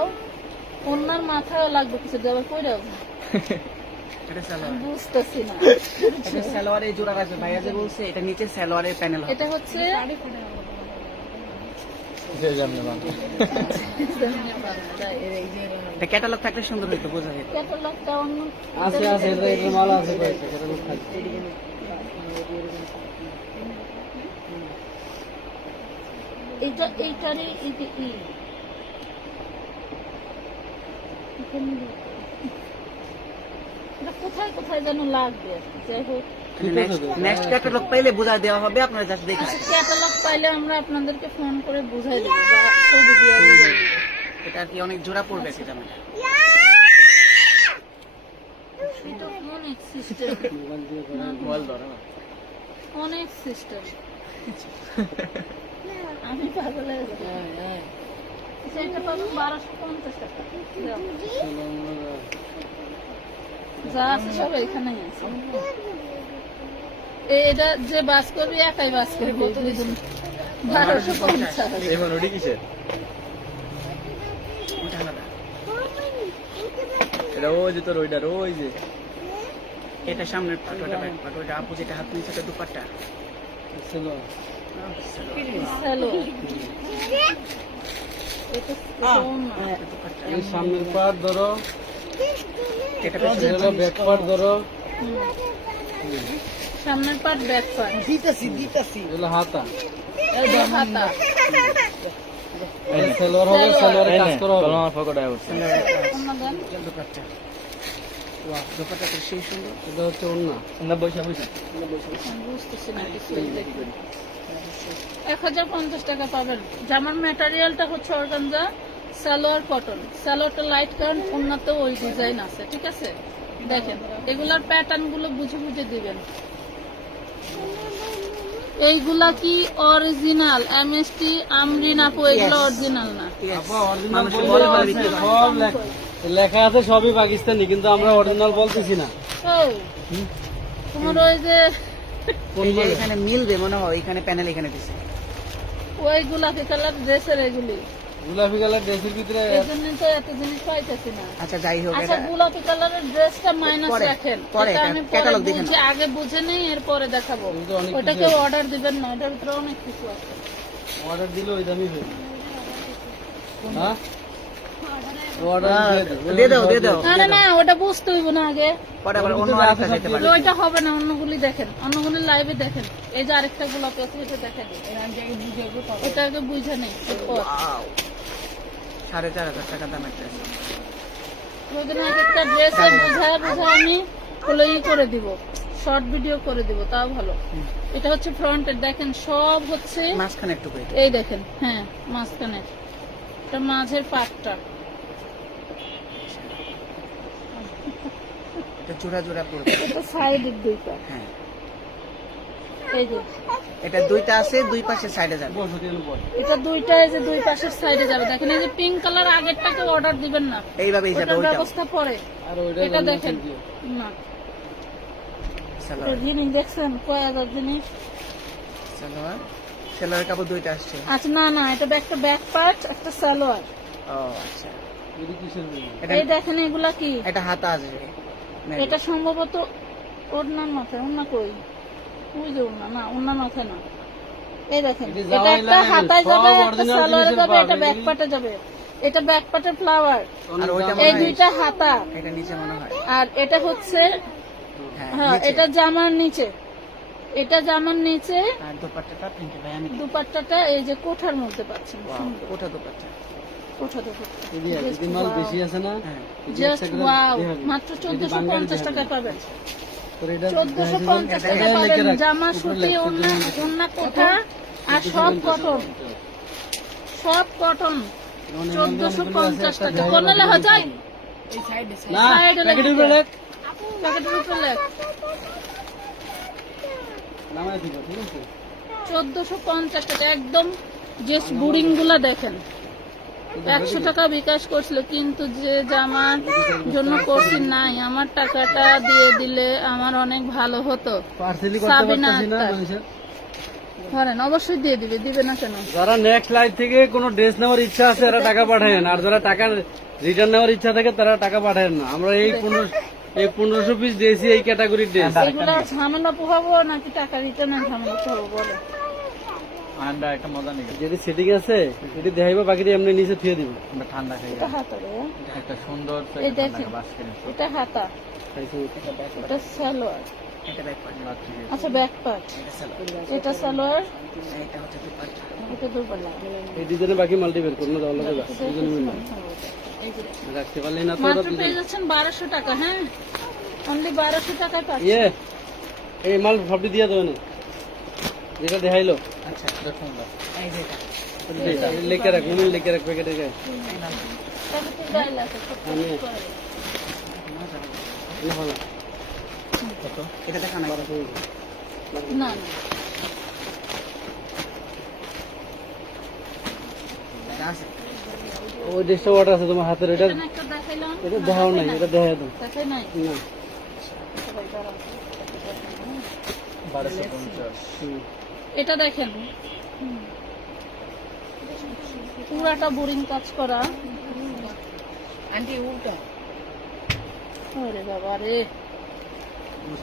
ওড়নার মাথায় লাগবে কিছু দেওয়ার পরে এটা সালোয়ার বুঝতেছি না। এটা সালোয়ারে জোড়া আছে ভাইয়া যে বলছে এটা নিচে সালোয়ারের প্যানেল হবে এটা হচ্ছে যে জানলে না এটা ক্যাটালগ থাকলে সুন্দর হইতো বোঝা যেত ক্যাটালগটা অন্য আছে আছে এটা এটা মাল আছে কয়েকটা ক্যাটালগ থাকবে এইটা এইটারই এখানে এটা কোথায় কোথায় যেন লাগবে আর কি। যাই হোক নেক্সট ক্যাটালগ পাইলে বোঝা দেওয়া হবে আপনারা জাস্ট দেখে ক্যাটালগ পাইলে আমরা আপনাদেরকে ফোন করে বুঝাই দেবো বা ছবি দিয়ে বুঝাই দেবো। এটা আর কি অনেক জোড়া পড়বে সেটা মানে এটা অনেক সিস্টেম, মোবাইল ধরে না অনেক সিস্টেম। আমি পাগল হয়ে যাবো। সেটা পাবো 1250 টাকা। দাও। যা আছে সব এখানেই আছে। এটা যে বাস করবি একাই বাস করবি 1250। এখন ওটি কিসের ওটা আলাদা এটা ওই যে তোর ওইটার ওই যে এটা সামনের পাট ওটা ব্যাক পাট ওটা আপু যেটা হাত নিচে দুপাট্টা ছিল হ্যালো এটা ওড়না। দুপাট্টা এই সামনের পার্ট ধরো এটা এটা হলো ব্যাক পার্ট ধরো সামনের পাট ব্যাক পাট দিতাছি এগুলো হাতা এটা হাতা। সেলোয়ার হবে সেলোয়ারে কাজ করা হবে কলমার ফকটা উঠছে ওড়না দেন। দুপাট্টা ওয়াও দুপাট্টা তো সেই সুন্দর এটা হচ্ছে অন্য না বসে বসে আমি বুঝতেছি না কিছু। 1050 টাকা পাবেন। জামার ম্যাটেরিয়ালটা হচ্ছে অর্গানজা, সালোয়ার কটন। সালোয়ারটা লাইট কারণ ওড়নাতেও ওই ডিজাইন আছে, ঠিক আছে? দেখেন এগুলার প্যাটার্ন গুলো বুঝে বুঝে দিবেন। এইগুলা কি অরিজিনাল এমএসটি আমরিন আপু? এগুলো অরিজিনাল না। আপা অরিজিনাল মানুষের বলে বলে বলে আছে, বিক্রি করে। সব লেখা আছে সবই পাকিস্তানি কিন্তু আমরা অরিজিনাল বলতেছি না ও তোমার ওই যে এই যে এখানে মিলবে মনে হয় এখানে প্যানেল এখানে দিছে ওই গোলাপি কালার ড্রেসের এগুলি, গোলাপি কালার ড্রেসের ভিতরে এই জন্য তো এত জিনিস পাইতেছি না। আচ্ছা যাই হোক আচ্ছা এটা গোলাপি কালারের ড্রেসটা মাইনাস পরে, রাখেন, পরে এটা এটা আমি catalog পরে দেখে বুঝে আগে বুঝে নেই এরপরে দেখাবো। কিন্তু অনেক ওটা কিছু কেউ আছে। অর্ডার দিবেন না, এটার ভিতরে অনেক কিছু আছে। অর্ডার দিলে ওই দামই হবে হ্যাঁ অর্ডার দিয়ে দাও দিয়ে দাও আরে না ওটা বুঝতে হইব না আগে, পরে আবার অন্য আরেকটা যেতে পারে ওইটা হবে না। অন্যগুলি দেখেন, অন্যগুলি লাইভে দেখেন। এই যে আরেকটা গোলাপি আছে এটা দেখা দিই, এটা আগে বুঝে নেই এরপর। Wow! 4,500 টাকা দাম একটা ওইদিন এক একটা ড্রেসে বুঝায় বুঝায় আমি হলো করে দিব, শর্ট ভিডিও করে দিব, তাও ভালো। এটা হচ্ছে ফ্রন্টের, দেখেন সব হচ্ছে মাঝখানে একটু করে এই দেখেন, হ্যাঁ মাঝখানে এটা মাঝের পাটটা। এটা জোড়া জোড়া পড়বে এটা সাইডের দুইটা, হ্যাঁ এই যে এটা দুইটা আছে দুই পাশে সাইডে যাবে এটা দুইটা, এই যে দুই পাশের সাইডে যাবে। দেখেন এই যে পিঙ্ক কালার আগেরটাকে অর্ডার দিবেন না, এইভাবেই যাবে ওটার ওইটা ব্যবস্থা পরে। আর ওইটা এটা দেখেন না, এটা জিনিস দেখছেন কয় হাজার জিনিস। সালোয়ার সালোয়ার কাপড় দুইটা আসছে আচ্ছা না না, এটা একটা ব্যাক পার্ট, একটা সালোয়ার। ও আচ্ছা এটা এই দেখেন এগুলা কি, এটা হাতা আসবে এটা সম্ভবত ওড়নার মাথায়। ওড়না কই? ওই যে ওড়না না, ওড়নার মাথায় না। এই দেখেন এটা এটা জামাই একটা লাগানো, হাতায় সব যাবে, একটা original সালোয়ারে জিনিসের যাবে, পাবে, এটা ব্যাক এগুলি- পার্টে যাবে। এটা ব্যাক পার্টের ফ্লাওয়ার, আর ওইটা এই মনে হয় দুইটা হাতা। এটা নিচে মনে হয় আর এটা হচ্ছে হ্যাঁ হ্যাঁ নিচে। এটা জামার নিচে, এটা জামার নিচে। আর দুপাট্টাটা পিঙ্কে ভাই আমি দুপাট্টাটা এই যে কোঠার মধ্যে পাচ্ছেন, সুন্দর ওটা দুপাট্টা কোঠা দুপাট্টা। যদি মাল বেশি আছে না হ্যাঁ এই যে জাস্ট একটা করে ওয়াও, দেখাবি। মাত্র যদি বাঙালি 1450 টাকায় পাবেন। তোর এটা 1450 টাকা পাবেন। জামা সুতি, ওড়না কোঠা আর সব কটন, সব কটন। 1450 টাকা। কোনে লেখা যায়? না সাইডে প্যাকেটের লেখা উপরে যায়। লেখ। প্যাকেটের উপরে লেখ। নামায় দিবা, ঠিক আছে? 1450 টাকা একদম। জাস্ট বুড়িং গুলা দেখেন। 100 টাকা বিকাশ করছিল, কিন্তু যে জামার জন্য করছি নাই, আমার টাকাটা দিয়ে দিলে আমার অনেক ভালো হতো। পার্সেলই করতে সাবিনা পারতাছি না আক্তার। মানুষের। ধরেন, অবশ্যই দিয়ে দিবে, দিবে না কেন? যারা নেক্সট লাইভ থেকে কোনো ড্রেস নেওয়ার ইচ্ছা আছে তারা টাকা পাঠায়েন, আর যারা টাকা রিটার্ন নেওয়ার ইচ্ছা থাকে তারা টাকা পাঠায়েন না। আমরা এই 1500 পিস ড্রেসই এই ক্যাটাগরির ড্রেস। এগুলো ঝামেলা পোহাবো নাকি টাকা রিটার্নের ঝামেলা পোহাবো বলে? ঠান্ডা একটা মজা নেই, যেটি সেটিং আছে সেটি দেখাইবা, বাকিটি এমনি নিচে থুয়ে দিব। আমরা ঠান্ডা খাই। এটা হাতা রে, একটা সুন্দর এই দেখেন, এটা হাতা, এটা সালোয়ার, এটা ব্যাক পার্ট, আচ্ছা ব্যাক পার্ট, এটা সালোয়ার, এটা সালোয়ার, এটা হচ্ছে দুপাট্টা। এটা দুপাল্লা। এই ডিজাইনে বাকি মাল্টি বের করুন, দেওয়া লাগে রাখতে পারলেই না তো। মাত্র পেয়ে যাচ্ছেন 1200 টাকা। হ্যাঁ, অনলি 1200 টাকায় পাচ্ছেন। ইয়ে এই মাল সবটি দিয়ে দেবেন, যেটা দেখাইলো আচ্ছা, এই যে এটা এটা, লিখে রাখ, মোবাইল লিখে রাখ প্যাকেটে গায়ে। প্যাকেটের গায়ে লেখা, সব আমি করে। না ভালো কত? এটা দেখা না, না না, এটা আছে। ওই ড্রেসটা অর্ডার আছে তোমার হাতের, এটা এখানে একটা দেখাইলাম, এটা দেখাও নাই, এটা দেখাই দাও দেখাই নাই। না। সবাই দাঁড়াও। 1250। হুম। এটা দেখেন, পুরাটা বোরিং কাজ করা। আন্টি উল্টা। ওরে বাবা রে,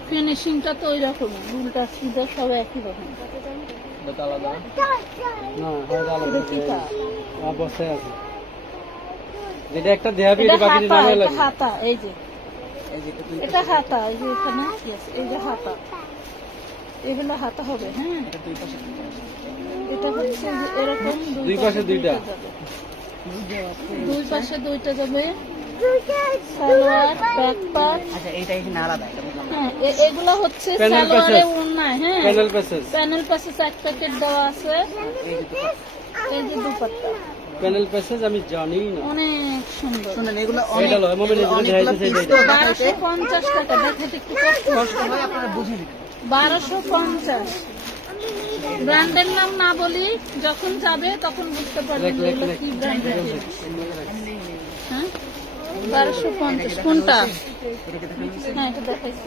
ফিনিশিংটা তো ওই রকমই, উল্টা সিধা সব একই রকম। এটা আলাদা। না হয়তো আলাদা এটা কি কাজ? অবস্থায় আছে, যেটা একটা দেখাবি এটা এটা বাকিটি হাতা, নামে এটা লাগবে। হাতা, এই যে এই যে এটা এটা হাতা, এই যে এখানে yes, এই যে হাতা, এগুলো হাতা হবে। হ্যাঁ, দুই পাশে দুইটা। এটা হচ্ছে যে এরকম দুই পাশে দুইটা। যাবে। দুই পাশে দুইটা যাবে, সালোয়ার, ব্যাক পার্ট। আচ্ছা, এইটা এখানে আলাদা, এটা বললাম না। হ্যাঁ, এগুলো হচ্ছে Panel সালোয়ারে pieces। ওড়নায়। হ্যাঁ, প্যানেল প্যাসেজ, প্যানেল পাশে 4 প্যাকেট দেওয়া আছে। এই যে দুপাট্টা। এই যে দুপাট্টা প্যানেল প্যাসেজ আমি জানি না। অনেক সুন্দর। শুনেন, এগুলো এটা লয়, মোবাইলে যেটা দেখাইছে সেটাই। 1250 টাকা, দেখাতে একটু কষ্ট। কষ্ট হয়, আপনারা বুঝে নেবেন। 1250। ব্র্যান্ডের নাম না বলি, যখন যাবে তখন বুঝতে পারবেন যে এগুলো কি ব্র্যান্ডের জিনিস। হ্যাঁ, 1250 কোনটা? এটাকে দেখানো হয়েছে। হ্যাঁ, এটা দেখাইছি।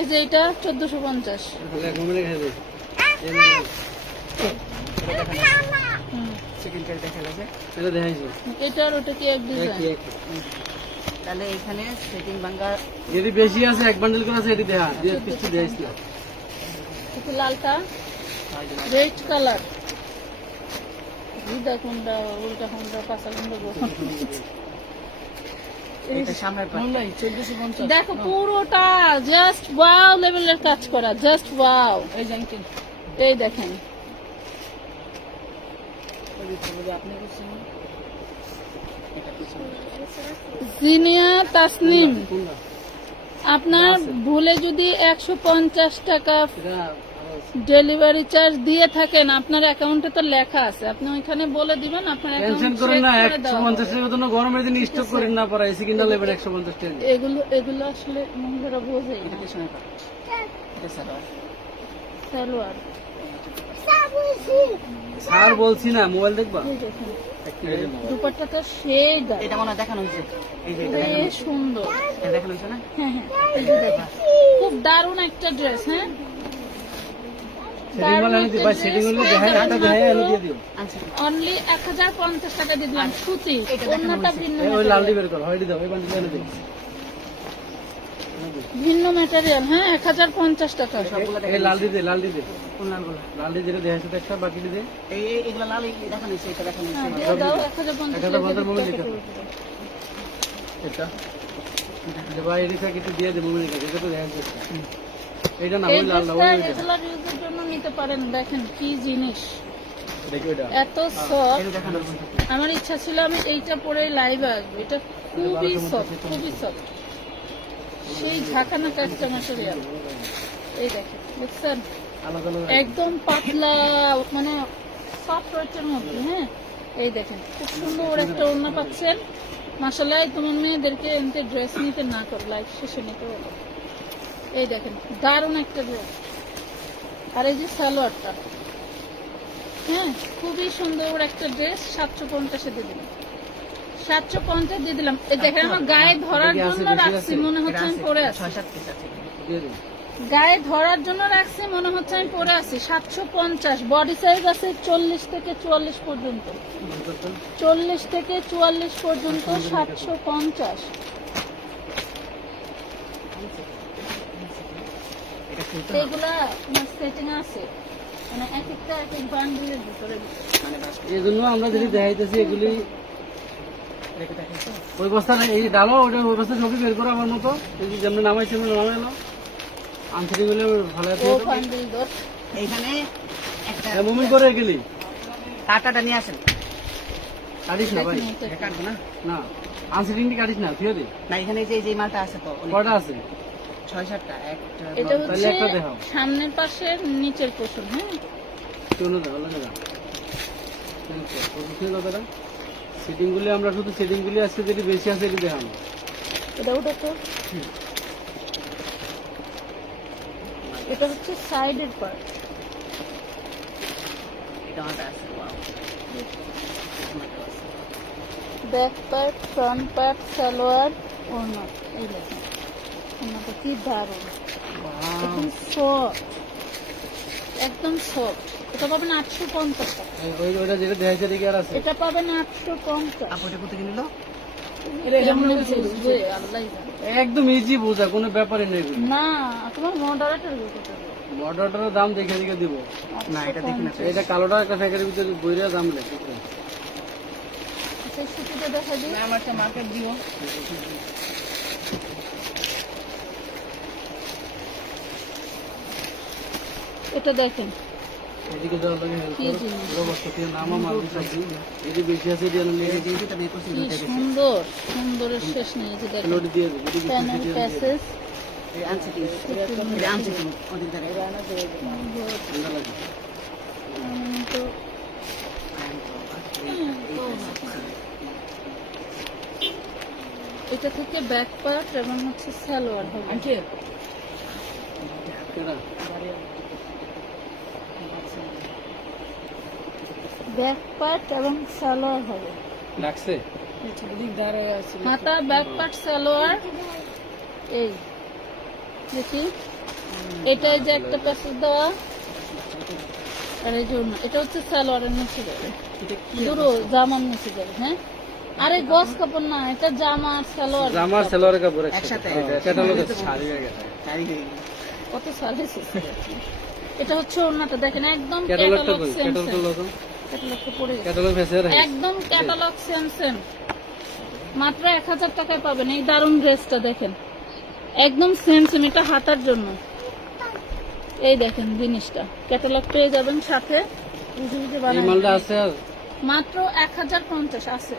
এই যে এটা 1450। তাহলে মোবাইলে দেখাই দে। সেকেন্ড টাইম দেখা গেছে। এটা দেখাইছে। এটা আর ওটা কি এক ডিজাইন? একই একই। তাহলে এখানে সেটিং ভাঙ্গা যদি বেশি আছে এক বান্ডেল করে আছে এটি দেখা, দিয়ে পিছু দেখাইছ না। এটা লালটা, রেড কালার, উল্টা কোনটা, উল্টা কোনটা, পাশা কোনটা, এটা সামনের পার্ট। দেখো পুরোটা জাস্ট ওয়াও লেভেলের কাজ করা, জাস্ট ওয়াও। এই দেখেন, জিনিয়া তাসনিম, আপনার ভুলে যদি 150 টাকা ডেলিভারি চার্জ দিয়ে থাকেন, আপনার অ্যাকাউন্টে তো লেখা আছে, আপনি ওইখানে বলে দিবেন আপনার টেনশন অ্যাকাউন্ট করেন না, চেক করে দেওয়া হবে। 150 টাকার জন্য গরমের দিন স্টক করেন না, পরে এসি কিনা লেবেন 150 টাকা। এগুলো আসলে মহিলারা বোঝেই না। এটা পিছনের পার্ট। এটা সালোয়ার। সালোয়ার, স্যার বলছি না, মোবাইল দেখবা। এই দেখেন, দুপাট্টাটা সেই দাম, এটা মনে হয় দেখানো হয়েছে। এই যে এটা দেখানো বেশ সুন্দর। এটা দেখানো হয়েছে না? হ্যাঁ হ্যাঁ, এই যে দেখেন, খুব দারুণ একটা ড্রেস। হ্যাঁ, সেটিং মাল এনে দিই ভাই, সেটিং হলে দেখাই হাতে দেখাই এনে দিয়ে দিও। আচ্ছা, অনলি 1050 টাকা দিয়ে দিলাম, সুতি, অন্যটা ভিন্ন এই ওই material। লালটি বের করো, হয়টি দাও, এই বান্ডেল এনে দিও। ভিন্ন ম্যাটেরিয়াল। হ্যাঁ, 1050 টাকা। সবগুলো এই লালটি দে, লালটি দে, কোন লালগুলো? লালটি যেটা দেখাইছে তো একটা, বাকিটি দে। এগুলো লাল, এই দেখানো হয়েছে, এটা দেখানো হ্যাঁ, হয়েছে। দিয়ে দাও 1050 একটা বন্ধের মোবাইল লিখে দাও। এটা যে ভাই এদিকে কিছু দিয়ে দে মোবাইল লিখে, এটা তো দেখাইছে। এইটা না, এই ওই লালটা, ড্রেসটা ওই ওইটা। রেগুলার ইউজের জন্য নিতে পারেন। দেখেন কি জিনিস, দেখি ওইটা। এত সফট। এটা দেখানো হয়েছে। আমার ইচ্ছা ছিল আমি এইটা পরে লাইভ আসবো। এটা খুবই সফট, খুবই সফট, সেই ঝাঁকানো কাজটা ম্যাটেরিয়াল। এই দেখেন, দেখছেন আলাদা আলাদা একদম পাতলা, মানে সফট ওয়েটের মধ্যে। হ্যাঁ, এই দেখেন খুব সুন্দর একটা ওড়না পাচ্ছেন। মাশাআল্লাহ, তোমার মেয়েদেরকে এমনি ড্রেস নিতে না করো, লাইফ শেষে নিতে বলো। এই দেখেন দারুণ একটা ড্রেস। আর এই যে সালোয়ারটা, হ্যাঁ খুবই সুন্দর একটা ড্রেস। 750 দিয়ে দিলাম, 750 দিয়ে দিলাম। এই দেখেন আমার গায়ে ধরার জন্য রাখছি, মনে হচ্ছে আমি পরে আছি। 6-7 পিস আছে এখানে। দিয়ে দিন। গায়ে ধরার জন্য রাখছি, মনে হচ্ছে আমি পরে আছি। 750, বডি সাইজ আছে 40 থেকে 44 পর্যন্ত, 40 থেকে 44 পর্যন্ত 750। এটা খুলতে এগুলা তোমার সেটিং আছে, মানে এক একটা এক এক বান্ডিলের ভিতরে। মানে বাস এই জন্য আমরা যদি দেখাইতেছি এগুলি রেখে দেখাইছো। ওই বস্তা এই ডালো ওটা ওই বস্তা ছবি বের করো আমার মতো, এই যে যেমন নামাইছে নামাইলো আনসারি গুলো ভালো ও বান্ডিল দর এইখানে একটা মুভমেন্ট করে গেলি কাটাটা নিয়ে আসেন। কাটিস না ভাই, এটা কাটবো না। না আনসারিংটি কাটিস না, ফিরে দে। না এখানে যে মালটা আছে তো অনেক। কয়টা আছে? 6-7টা। একটা এটা তাহলে হচ্ছে একটা দেখাও। সামনের পাশে নিচের পোষণ। হ্যাঁ, চলো দাও লাগে দাও কথাটা সেটিং গুলি আমরা শুধু সেটিং গুলি আজকে যেটি বেশি আছে এটি দেখানো। এটা ওটা তো, এটা হচ্ছে সাইডের পার্ট। এটা মালটা আছে। Wow. Back part, front part, salwar, ওড়না। এই দেখেন ওড়নাটা কি দারুণ, একদম সফট, একদম সফট। এটা পাবেন 850 টাকা, ওইটা যেটা দেখাইছে এদিকে আর আছে। এটা পাবেন 850। আপু এটা কোথায় কিনলো? কেমনে বুঝবে আল্লাহই জানে। একদম ইজি বোঝা, কোনো ব্যাপারই নেই। না, তোমার মডারেটার কত? মডারটার দাম দেখে দেখে দিব। না এটা দেখি না। এটা কালোটা একটা ফ্যাকের ভিতরে বইরা দাম লেখে। সেই সুতিটা দেখা দিই। আমার একটা মার্কেট দিও। এটা দেখেন এদিকে যাওয়ার লাগে হেল্প কি করো। জিনিস? পুরো বস্তা দিয়ে নামা মাল দিতে এটি বেশি আছে এটি আনলে এই যে যেটা বের করছি কি দুইটা বেশি। সুন্দর, সুন্দরের শেষ নেই। এই যে দেখেন লোড দিয়ে দেবে এটি বেশি প্যানেল দিয়ে দেবে। প্যাসেজ, এই আনছি কি? এটা আনছি কি? ওদিন ধরে। ঠান্ডা লাগে। তো এটা থেকে ব্যাক পার্ট এবং হচ্ছে সালোয়ার হবে। কেডা? ব্যাক পার্ট এবং সালোয়ার হবে। ডাকছে? হাতা, ব্যাক পার্ট, সালোয়ার। এই দেখি, এটা যে একটা প্যাসেজ দেওয়া, আর এই জন্য এটা হচ্ছে সালোয়ারের নিচে যাবে, দুটো জামার নিচে যাবে। হ্যাঁ, আরে গস কাপড় না, এটা জামা আর সালোয়ার। জামার সেলোয়ারের কাপড় একসাথে। ক্যাটালগে শাড়ি হয়ে গেছে। শাড়ি হয়ে গেছে। কত সালে এটা হচ্ছে ওড়নাটা দেখেন, একদম ক্যাটালগটা ক্যাটালগ কই? Same catalogue same. তো লোক। ক্যাটালগটা পড়ে গেছে, ক্যাটালগ ফেসে রাখি। একদম ক্যাটালগ সেম সেম। মাত্র 1000 টাকায় পাবেন এই দারুণ ড্রেসটা। দেখেন একদম সেম সেম, এটা হাতার জন্য। এই দেখেন জিনিসটা, ক্যাটালগ পেয়ে যাবেন সাথে, বুঝে বুঝে এই বানানো। মালটা আছে আর মাত্র 1050 আছে।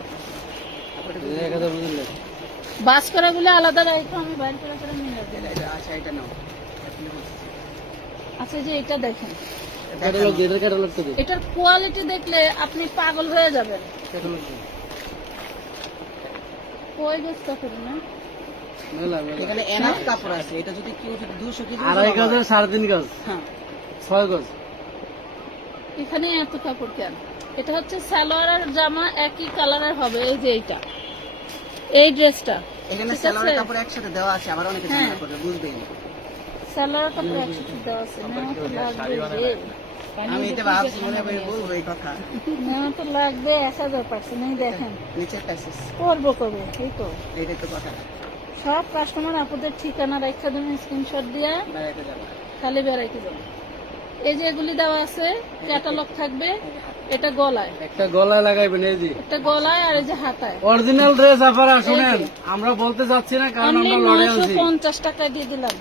1000 বুঝলে। বাস করা গুলো আলাদা রাখো, আমি বাইরে করে নিয়ে যাবো। এটা আচ্ছা এটা নাও। আচ্ছা, যে এটা দেখেন, ক্যাটালগ যেটা ক্যাটালগ তো দে। এটার কোয়ালিটি দেখলে আপনি পাগল হয়ে যাবেন। ক্যাটালগ দে। কই গেছ কাপড় না? মেলা মেলা। এখানে এনাফ কাপড় আছে। এটা যদি কেউ যদি 200 কেজি 2.5 গজ 3.5 গজ হ্যাঁ 6 গজ। এখানে এত কাপড় কেন? এটা হচ্ছে সালোয়ার আর জামা একই কালারের হবে। এই যে এইটা, এই ড্রেসটা এখানে ঠিক সালোয়ারের আছে? কাপড় একসাথে দেওয়া আছে, আবার অনেকে হ্যাঁ। ঝামেলা করবে বুঝবেই না। সালোয়ার কাপড় একসাথে দেওয়া আছে। নেওয়া তো লাগবে রে। আমি এটা ভাবছি মনে হবে বলবো এই কথা। নেওয়া তো লাগবে 1000%। এই দেখেন নিচের প্যাসেজ করবো কবে, এই তো এইটাই তো কথা। সব কাস্টমার আপনাদের ঠিকানা রেখা দেবেন, স্ক্রিনশট দিয়ে বেড়াইতে যাবো। খালি বেড়াইতে যাবেন। এই যে এগুলি দেওয়া আছে, ক্যাটালগ থাকবে। এটা গলায়, একটা গলায় লাগাইবেন এই যে এটা গলায়, আর এই যে হাতায়। অরিজিনাল ড্রেস আপনারা শুনেন, আমরা বলতে যাচ্ছি না কারণ অনলি আমরা লড়ে আছি। 950 টাকা দিয়ে দিলাম,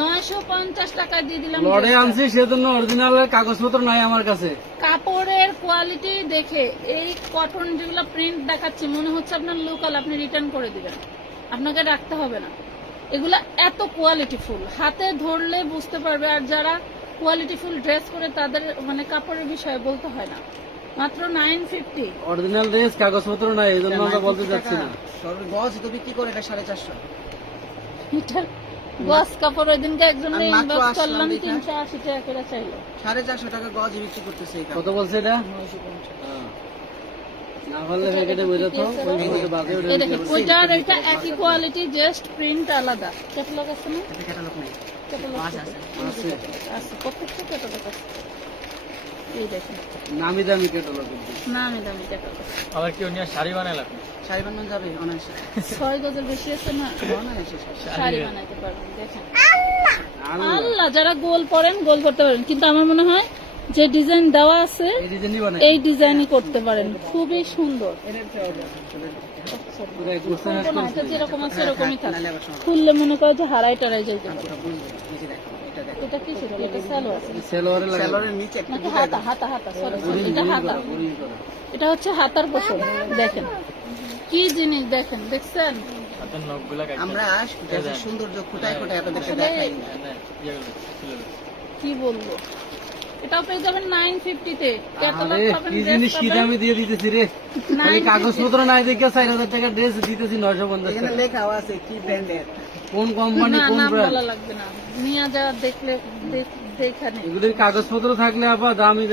950 টাকা দিয়ে দিলাম। লড়ে আনছি সেজন্য অরিজিনালের কাগজপত্র নাই আমার কাছে। কাপড়ের কোয়ালিটি দেখে এই কটন যেগুলো প্রিন্ট দেখাচ্ছি মনে হচ্ছে আপনার লোকাল, আপনি রিটার্ন করে দিবেন। আপনাকে রাখতে হবে না। এগুলা এত কোয়ালিটিফুল, হাতে ধরলে বুঝতে পারবে। আর যারা কোয়ালিটিফুল ড্রেস করে তাদের মানে কাপড়ের বিষয়ে বলতে হয় না। মাত্র 950। অরিজিনাল ড্রেস, কাগজপত্র নাই, এই জন্য আমরা বলতে চাচ্ছি না। গজ তো বিক্রি করে এটা 450। এটা গস কাপড় ওই দিনকে একজনের আমি মাত্র ইনবক্স আসলাম করলাম দেখা। 380 টাকা করে চাইলো। 450 টাকা গজ বিক্রি করতেছে এটা। কত বলছে এটা? না পারলে প্যাকেটে বইটা তো ওই প্যাকেটে বাদে ওটা এই দেখেন ওইটা আর এটা একই কোয়ালিটি, জাস্ট প্রিন্ট আলাদা। ক্যাটালগ আছে না? এটা ক্যাটালগ নেই। ক্যাটালগ আছে, আছে। আছে, আছে প্রত্যেকটা ক্যাটালগ আছে। এই দেখেন নামি দামি ক্যাটালগ। নামি দামি ক্যাটালগ। আবার কেউ নিয়ে শাড়ি বানাইলা শাড়ি বানানো যাবে অনায়াসে। 6 গজের বেশি আছে না, অনায়াসে শাড়ি বানাইতে পারবেন। দেখেন আল্লাহ, যারা গোল পরেন গোল করতে পারেন, কিন্তু আমার মনে হয় যে ডিজাইন দেওয়া আছে এই ডিজাইনই বানাই। এই ডিজাইনই করতে পারেন, খুবই সুন্দর। পুরো এক বছর খুলবো না, এটা যেরকম আছে এরকমই থাকে। নালে আবার সমস্যা। খুললে মনে করে যে হারাই টারাই যাইতে পারে। পুরো বুঝবে। এই যে দেখো, এটা দেখো। এটা কি ছিল? এটা সালোয়ার সেলোয়ারে লাগে। সেলরের নিচে একটু নাকি ঢুকায় হাতা? দাও। হাতা হাতা, সরি বুড়ি এটা হাতা। বুড়ি করা। এটা হচ্ছে হাতার পোষণ। দেখেন কি জিনিস, দেখেন দেখছেন? হাতের নখগুলা কাটতে আমরা ড্রেসের সৌন্দর্য খুঁটায় খুঁটায় আপনাদেরকে আসলে দেখাই। কি বলবো, এটাও পেয়ে যাবেন 950 তে। ক্যাটালগ আরে পাবেন, কি ড্রেস জিনিস কি পাবেন। দামে দিয়ে দিতেছি রে। খালি কাগজপত্র নাই দেখে 4000 টাকা ড্রেস দিতেছি 950 এখানে টাকা। লেখাও আছে কি ব্র্যান্ডের। কোন কোম্পানি না, কোন নাম ব্র্যান্ড? বলা লাগবে না, নিয়ে যা দেখলে দেখানে। এগুলোর কাগজপত্র থাকলে আপা দামই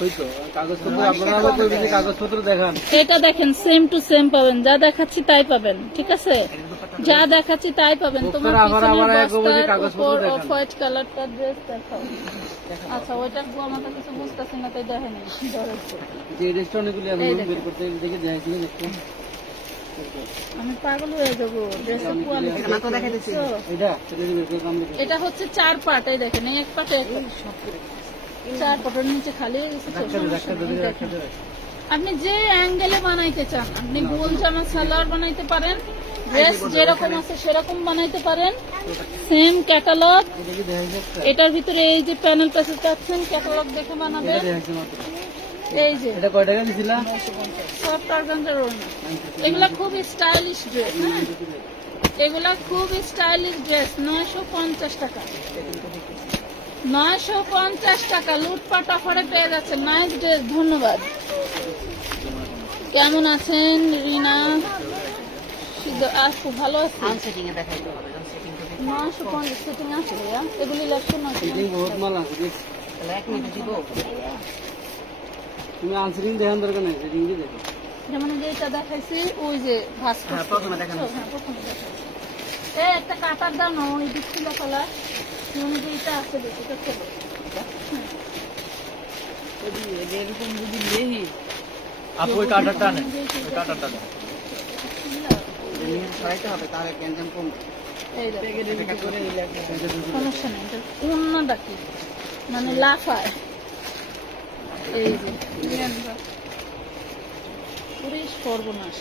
হইতো। কাগজপত্র আপনারা আবার কই যদি কাগজপত্র দেখান। এটা দেখেন সেম টু সেম পাবেন, যা দেখাচ্ছি তাই পাবেন, ঠিক আছে? যা দেখাচ্ছি তাই পাবেন। তোমার আবার পিছনের এক অবধি বস্তার কাগজপত্র উপর দেখান। অফ হোয়াইট কালারটা ড্রেস দেখাও। আচ্ছা, ওইটা আমার তো কিছু বুঝতেছি না, তাই দেখেন ধরেছে। যে ড্রেসটা অনেকগুলি এখন এই দেখেন। বের করতে দেখে দেখাইছিল দেখতে। আমি পাগল হয়ে যাবো ড্রেসের কোয়ালিটি। এখানে তো দেখাইতেছি। এটা সেটা বের করে দাম দেখে। এটা হচ্ছে 4 পার্ট, এই দেখেন, এই এক পার্টে 4 পার্টের নিচে খালি গেছে তো, সমস্যা নেই, দেখেন। আপনি যে অ্যাঙ্গেলে বানাইতে চান, আপনি গোল জামা সালোয়ার বানাইতে পারেন, ড্রেস যেরকম আছে সেরকম বানাইতে পারেন। Same catalogue. এটা কি দেখাইছে একটা? এটার ভিতরে এই যে প্যানেল প্যাসেজ পাচ্ছেন, ক্যাটালগ দেখে বানাবেন। এটা দেখাইছে মাত্র। এই যে এটা কয় টাকা দিছিলা? সফট অর্গানজার ওড়না। এগুলা খুব স্টাইলিশ ড্রেস, হ্যাঁ এগুলা খুব স্টাইলিশ ড্রেস। 950 টাকা, 950 টাকা লুটপাট অফারে পেয়ে যাচ্ছেন। নাইস ড্রেস, ধন্যবাদ। কেমন আছেন রিনা? খুব ভালো আছি। আনসেটিং এ দেখাইতে হবে। আনসেটিং তো 950 সেটিং আছে ভাইয়া, এগুলি লাগছে না। সেটিং বহুত মাল আছে দেখ। তাহলে 1 মিনিট দিব। তুমি আনসারিং দেখান দরকার নেই, সেটিং কি দেখো। যেমন যেটা দেখাইছি ওই যে ভাস হ্যাঁ, প্রথমে দেখানো হয়েছে। হ্যাঁ, প্রথমে দেখাইছি। একটা কাটার দাম না, ওই ডিসপ্লে কালার যেটা আছে দেখি তো চলো। এরকম যদি নেই আপু ওই কাটারটা নেই, ওই কাটারটা নেই। নিয়ে ছড়াইতে হবে তাহলে গ্যাঞ্জাম কমবে। এই দেখো, করে নিলে সমস্যা নেই, এটা অন্যটা কি মানে লাফায়। এই যে পুরো সর্বনাশ।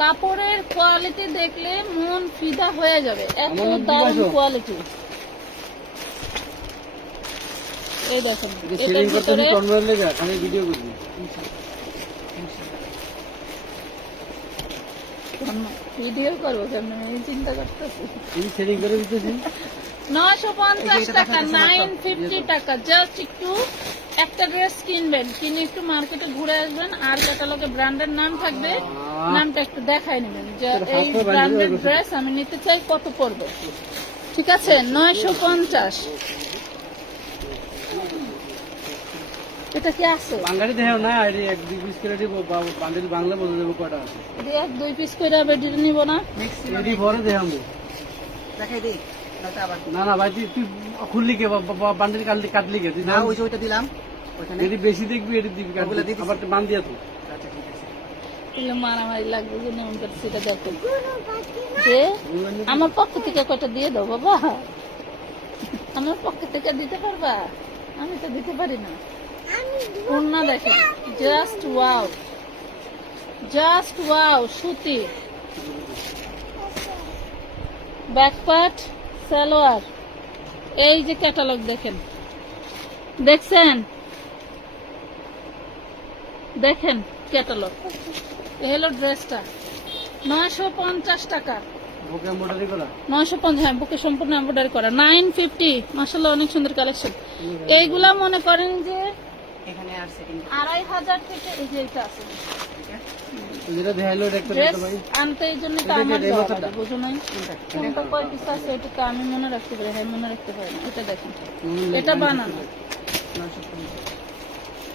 কাপড়ের কোয়ালিটি দেখলে মন ফিদা হয়ে যাবে, এত আমার মন দারুণ ফিদা। কোয়ালিটি। এই দেখেন এটার সেটিং করতে ভিতরে কনভার্ট লেগা খালি ভিডিও করবি। ভিডিও করবো কেমন এই চিন্তা করতেছি। এই সেটিং করে দিতেছি। 950 টাকা, 950 টাকা। জাস্ট একটু একটা ড্রেস কিনবেন, কিনে একটু মার্কেটে ঘুরে আসবেন, আর ক্যাটালগে ব্র্যান্ডের নাম থাকবে, নামটা একটু দেখাই নেবেন যে এই ব্র্যান্ডেড ড্রেস আমি নিতে চাই, কত পড়বে। ঠিক আছে, 950। এটা কি আছে? বাঙালি দেখাও না, আইডি 1-2 পিস করে দিব, বান্ডিল বাংলা বলে দেবো কয়টা আছে। এটি 1-2 পিস করে বেডিটা নিব না। এডি পরে দেখাবো। দেখাই দিই নয়তো আবার না না ভাই তুই খুললি কে বান্ডিল কাটলি কে তুই না ওই যে ওইটা দিলাম ওইখানে। এডি বেশি দেখবি এডি দিবি কাটলি। ওগুলা দিতেছি। আবার বান দিয়া তুই। আচ্ছা ঠিক আছে। এগুলো মারামারি লাগবে যে নেমন করছে, সেটা দেখো যে আমার পক্ষ থেকে কয়টা দিয়ে দাও বাবা, আমার পক্ষ থেকে দিতে পারবা? আমি তো দিতে পারি না। পূর্ণা দেখেন, জাস্ট ওয়াও, জাস্ট ওয়াও। সুতি ব্যাকপার্ট সালোয়ার। এই যে ক্যাটালগ দেখেন, দেখছেন? দেখেন ক্যাটালগ, এ হলো ড্রেসটা। 950 টাকা, বুকে এমব্রয়ডারি করা 950, হ্যাঁ বুকে সম্পূর্ণ এমব্রয়ডারি করা, 950। মাশাআল্লাহ অনেক সুন্দর কালেকশন। এইগুলা মনে করেন যে এখানে আর সেটিং 2500 থেকে, এই যে এটা আছে যেটা দেখাইলো এটা একটা ড্রেস দিতে ভাই। আনতে, এই জন্য এটা আমার কি এই দেওয়া বছরটা? লাগে, বুঝো নাই কোনটা কয় পিস আছে এটা তো আমি মনে রাখতে পারি, হ্যাঁ মনে রাখতে পারি না। এটা দেখেন, এটা বানানো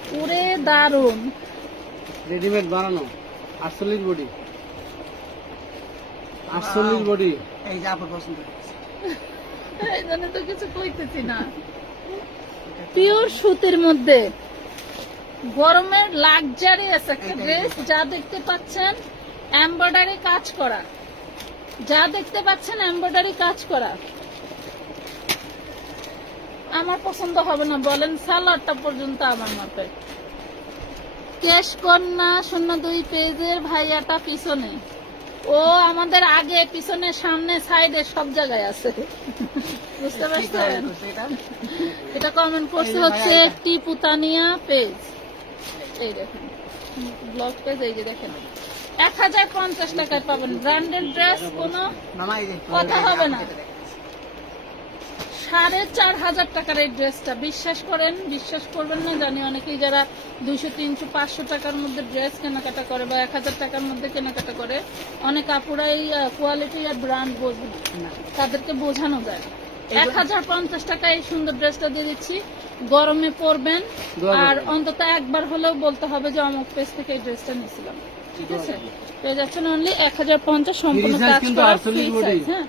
পুরে দারুন, রেডিমেড বানানো 48 বডি, 48 বডি। এই যে আপুর পছন্দ। এই জন্য তো কিছু কইতেছি না। পিওর সুতির মধ্যে গরমের লাক্সারিয়াস একটা ড্রেস, যা দেখতে পাচ্ছেন এমব্রয়ডারি কাজ করা, যা দেখতে পাচ্ছেন এমব্রয়ডারি কাজ করা। আমার পছন্দ হবে না বলেন, সালোয়ারটা পর্যন্ত আমার মাপে। কেশ কন্যা 02 পেজের ভাইয়াটা পিছনে, ও আমাদের আগে পিছনে সামনে সাইডে সব জায়গায় আছে, বুঝতে পারছেন? এটা কমেন্ট করছে হচ্ছে টিপুতানিয়া পেজ, এই দেখেন ব্লগ পেজ, এই যে দেখেন 1050 টাকায় পাবেন ব্র্যান্ডেড ড্রেস, কোনো মামা এই যে কথা হবে না। 4500 টাকার এই ড্রেসটা, বিশ্বাস করেন বিশ্বাস করবেন না জানি, অনেকেই যারা 200, 300, 500 টাকার মধ্যে ড্রেস কেনাকাটা করে বা 1000 টাকার মধ্যে কেনাকাটা করে, অনেক আপুরাই কোয়ালিটি আর ব্র্যান্ড বোঝে না, তাদেরকে বোঝানো যায়। 1050 টাকায় এই সুন্দর ড্রেসটা দিয়ে দিচ্ছি, গরমে পরবেন, আর অন্তত একবার হলেও বলতে হবে যে অমুক পেজ থেকে এই ড্রেসটা নিয়েছিলাম, ঠিক আছে? পেয়ে যাচ্ছেন অনলি 1050, সম্পূর্ণ Free size কাজ কিন্তু করা, 48 ফ্রি বডি। সাইজ, হ্যাঁ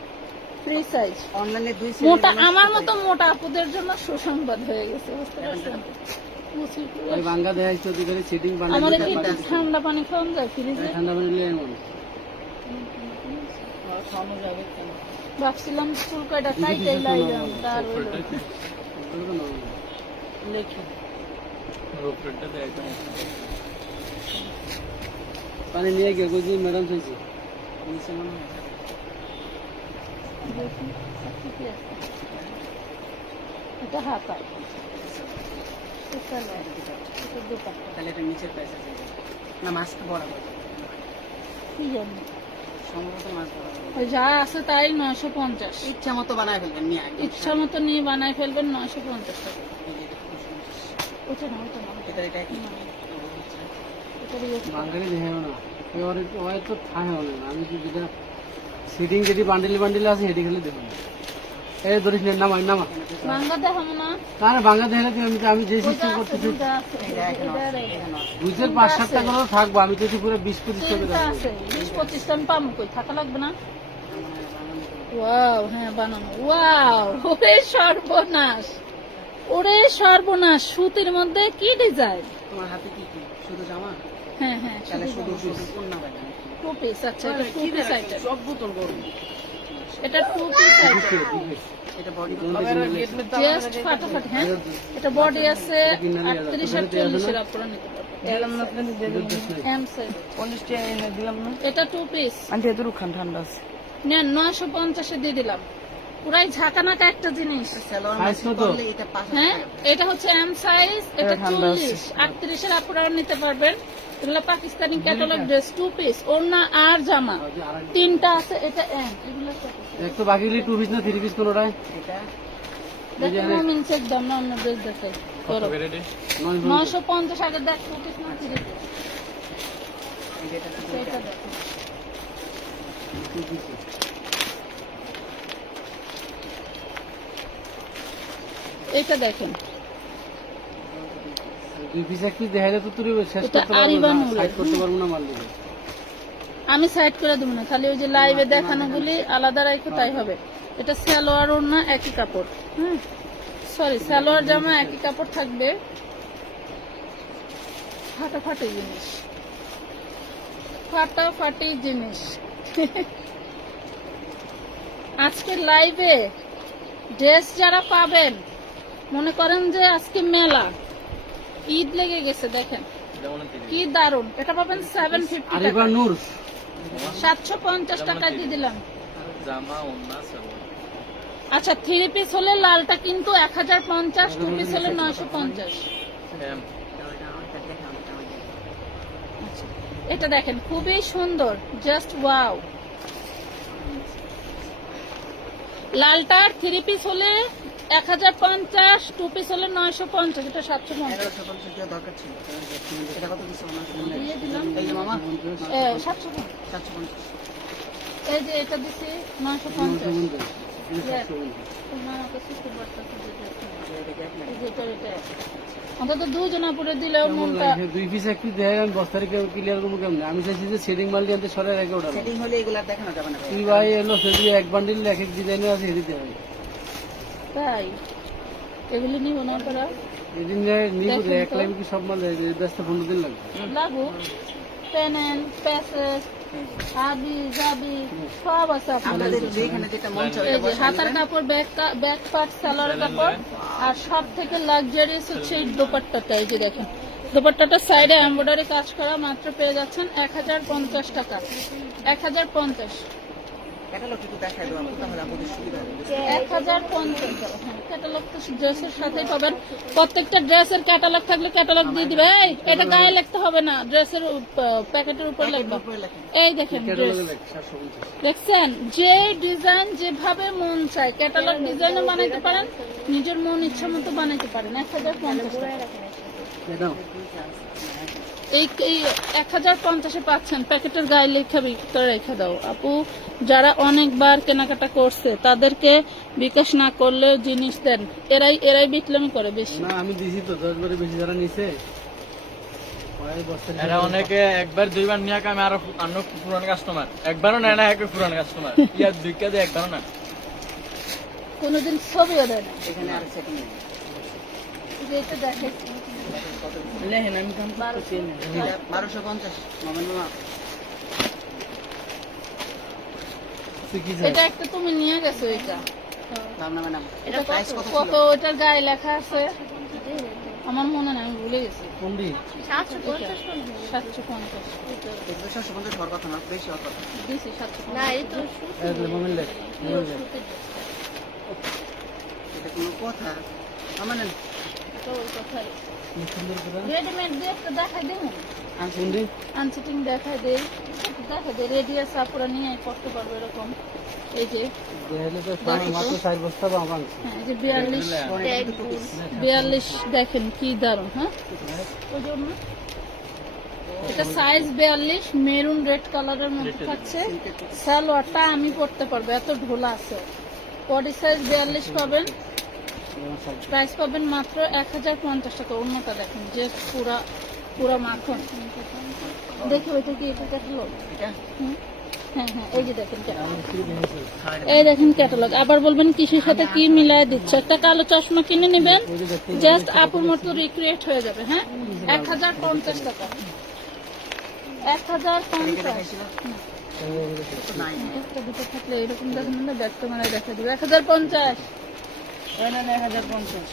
ফ্রি সাইজ। অনলাইনে 2 মোটা, আমার মতো মোটা আপুদের জন্য সুসংবাদ হয়ে গেছে, বুঝতে পারছেন? ভাই বাঙ্গা দেখাইছে ওদিকে সেটিং আমার বানাই কি ঠান্ডা পানি খাওয়ান যায় ফ্রিজে? ঠান্ডা পানি নিয়ে এমন ভাবছিলাম চুল কয়টা কাইটাই লাইলাম, তার হইলো না। লেখি রূপরেটটা দেয় কেমন? পানি নিয়ে গিয়ে কইছি ম্যাডাম চাইছি নিচে মনে হয় দেখি, ঠিকই আছে। এটা হাতা, এটা লয়, এটা দোপাট্টা, তাহলে এটা নিচের প্রাইস আছে না, মাছ বরাবর কি জানি সম্ভবত মাছ বরাবর। ওই যা আছে তাই 950, ইচ্ছা মতো বানায় ফেলবেন নিয়ে একদম। ইচ্ছা মতো নিয়ে বানাই ফেলবেন 950 টাকা। এই যে এটা 250 ওটা না, ওটা না, এটা এটা কি না, এটা দিয়ে বাঙ্গালি দেখাও না ওই তো থাকে না আমি কি যেটা সিটিং যেটি বান্ডিল আছে সেটি খালি দেখুন। এই ধরিস না, নামা নামা বাংলা দেখাবো না, না না বাঙ্গা দেখালে আমি যে সিস্টেম ওটা আছে, করতেছি দুইটা আছে, এটা এখানে এটা এখানে বুঝের 5-7 টাকা করে থাকবো, আমি তো পুরো 20-25 টাকা তিনটা দেবো। আছে, 20-25 টাকা পাবো, কই থাকা লাগবে না? ওয়াও, হ্যাঁ বানানো, ওয়াও, ওরে সর্বনাশ, ওরে সর্বনাশ, সুতির মধ্যে কি ডিজাইন! তোমার হাতে কি কি শুধু জামা? হ্যাঁ হ্যাঁ, তাহলে শুধু শুধু কোন বাজার? 2 পিস, আচ্ছা এটা 2 পিস আইটেম, সব বোতল গরম। এটা 2 পিস আইটেম, এটা বডি জাস্ট ফাটাফাটি। হ্যাঁ এটা বডি আছে 38 আর 40 এর আপনারা নিতে পারবেন, এম সাইজ। এটা 2 পিস ঠান্ডা আছে। নেন, 950 এ দিয়ে দিলাম, পুরাই ঝাঁকানাকা একটা জিনিস। সালোয়ার Size কত? করলে এটা 5 হ্যাঁ এটা হচ্ছে এম সাইজ, এটা 40, 38 এর আপনারা নিতে পারবেন। এগুলো পাকিস্তানি ক্যাটালগ ড্রেস, 2 পিস, ওড়না আর জামা তিনটা আছে। এটা এম, এগুলো কত? এক তো বাকিগুলি 2 পিস না 3 পিস কোনোটাই এটা দেখো মমিন চেক দাম না, অন্য ড্রেস দেখাই কত করে রে? 950 আগে দেখ 2 পিস না 3 পিস, এটা এটা দেখো। এটা দেখেন, 2 পিস 1 পিস দেখাইলে তো তুই শেষ এটা করতে পারবো আরিবান না, উলের। সাইড করতে পারবো না মাল দিলে। আমি সাইড করে দেবো না, খালি ওই যে লাইভে দেখানো গুলি আলাদা রাখো, তাই হবে। এটা সালোয়ার ওড়না একই কাপড়, হ্যাঁ সরি সালোয়ার জামা একই কাপড় থাকবে। ফাটাফাটি জিনিস, ফাটাফাটি জিনিস। আজকের লাইভে ড্রেস যারা পাবেন, মনে করেন যে আজকে মেলা, ঈদ লেগে গেছে, দেখেন যেমন তিরিশ। কি দারুন। এটা পাবেন 750 আরিবা টাকা, নূর 750 টাকায় দিয়ে দিলাম। জামা ওন্না সালোয়ার। আচ্ছা 3 পিস হলে লালটা কিন্তু 1050, 2 পিস হলে 950। এম আচ্ছা এটা দেখেন খুবই সুন্দর, জাস্ট ওয়াও। লালটার 3 পিস হলে 1050, 2 পিস হলে 950, এটা 750 1150 টাকা দরকার ছিল। এটা কত দিছো আমার? দিয়ে দিলাম। এই যে মামা 750। 750। এই যে এটা দিছি 950। তোমার কাছে খুব একটা অন্তত দুজনা পরে দিলেও মনটা। 2 পিস 1 পিস দেয় আমি বস্তারে ক্লিয়ার করবো কেমন? আমি চাইছি যে সেটিং মাল দিয়ে আনতে সরে রেখে ওটা সেটিং হলে এগুলা দেখানো যাবে না ভাই। তুই ভাই এলো সেটি এক বান্ডিল এক এক ডিজাইনের আছে দিতে হবে। তাই এগুলি নিব না করা এদিন নিব এক লাইন কি সব মাল 10-15 দিন লাগবে। লাগু পেনেন প্যাসেজ আবি জাবি সব আছে আপনাদের আমাদের জন্য। যেখানে যেটা মন চায় এই যে হাতার কাপড়, ব্যাক পার্ট, সালোয়ার কাপড়, আর সব থেকে লাক্সারিয়াস হচ্ছে এই দোপাট্টাটা। এই যে দেখেন দোপাট্টাটা সাইডে এমব্রয়ডারি কাজ করা, মাত্র পেয়ে যাচ্ছেন 1050 টাকা। 1050। ক্যাটালগ একটু দেখাই দাও আপু, তাহলে আমাদের সুবিধা হবে। 1050। হ্যাঁ, ক্যাটালগ তো ড্রেসের সাথেই পাবেন। প্রত্যেকটা ড্রেসের ক্যাটালগ থাকলে ক্যাটালগ দিয়ে দিবে। এই এটা গায়ে লিখতে হবে না, ড্রেসের প্যাকেটের উপর লিখবে। এই দেখেন ড্রেস 750 দেখছেন, যে ডিজাইন যেভাবে মন চায় ক্যাটালগ ডিজাইনও বানাইতে পারেন, নিজের মন ইচ্ছা মতো বানাইতে পারেন। 1050 টাকা। দাও। এই 1050-এ পাচ্ছেন, প্যাকেটের গায়ে লেখা ভিতরে রেখে দাও। আপু যারা অনেকবার কেনাকাটা করছে তাদেরকে বিকাশ না করলেও জিনিস দেন, এরাই বিটলামি করে বেশি। না আমি দিছি তো 10 বারে বেশি যারা নিছে ওই বস্তারে এরা অনেকে একবার দুইবার নিয়ে আমি আরো অন্য পুরান কাস্টমার, একবারও নেয় না, এক পুরান কাস্টমার ইয়ার দুইকা দিয়ে একবারও না। কোনোদিন ছবিও দেয় না। এখানে আর সেটিং নেই। এই যে এটা দেখে লেহেন আমি দাম করতেছি না। 1250 মামা মামা। কি এটা একটা তুমি নিয়ে গেছো। এটা দাম না ম্যাডাম। এটা এটা প্রাইস কত কত? ছিল? ওটার গায়ে লেখা আছে আমার মনে নাই, আমি ভুলে গেছি। কোনটি? 750। এগুলো 750 হওয়ার কথা না, বেশি হওয়ার কথা। দিছি 750 না, এই তো এক মোবাইল লেখ এটা কোনো কথা? আমার নেন। তো ওই কথাই। কি সুন্দর করে রেডিমেড দিয়ে একটা দেখাই দেব, কোনটি? আনসিটিং দেখাই দেই, দেখাই দেই। রেডিয়াস আপুরা নিয়ে করতে পারবে এরকম। এই যে দেখাইলে তো সব মাত্র 4 বস্তা বা আমার হ্যাঁ, এই যে 42 দেখেন কি দারুণ। হ্যাঁ ওই জন্য এটা সাইজ 42, মেরুন রেড কালারের মধ্যে থাকছে। সালোয়ারটা আমি পরতে পারবো, এত ঢোলা আছে। বডি সাইজ 42 পাবেন, প্রাইস পাবেন মাত্র 1050 টাকা। অন্যটা দেখেন যে পুরা মাখন। দেখো এটা কি এটা ক্যাটালগ? এটা হ্যাঁ হ্যাঁ, এই যে দেখেন ক্যাটালগ। এই দেখেন ক্যাটালগ। আবার বলবেন কিসের সাথে কি মিলায় দিচ্ছে। একটা কালো চশমা কিনে নেবেন, জাস্ট আপুর মতো রিক্রিয়েট হয়ে যাবে। হ্যাঁ 1050 টাকা। 1050। দেখাইছিল তো নাই। একটা দুটো থাকলে এরকম দেখেন না, ব্যাগটা মানে দেখা দিবে। 1050। ওই না 1050।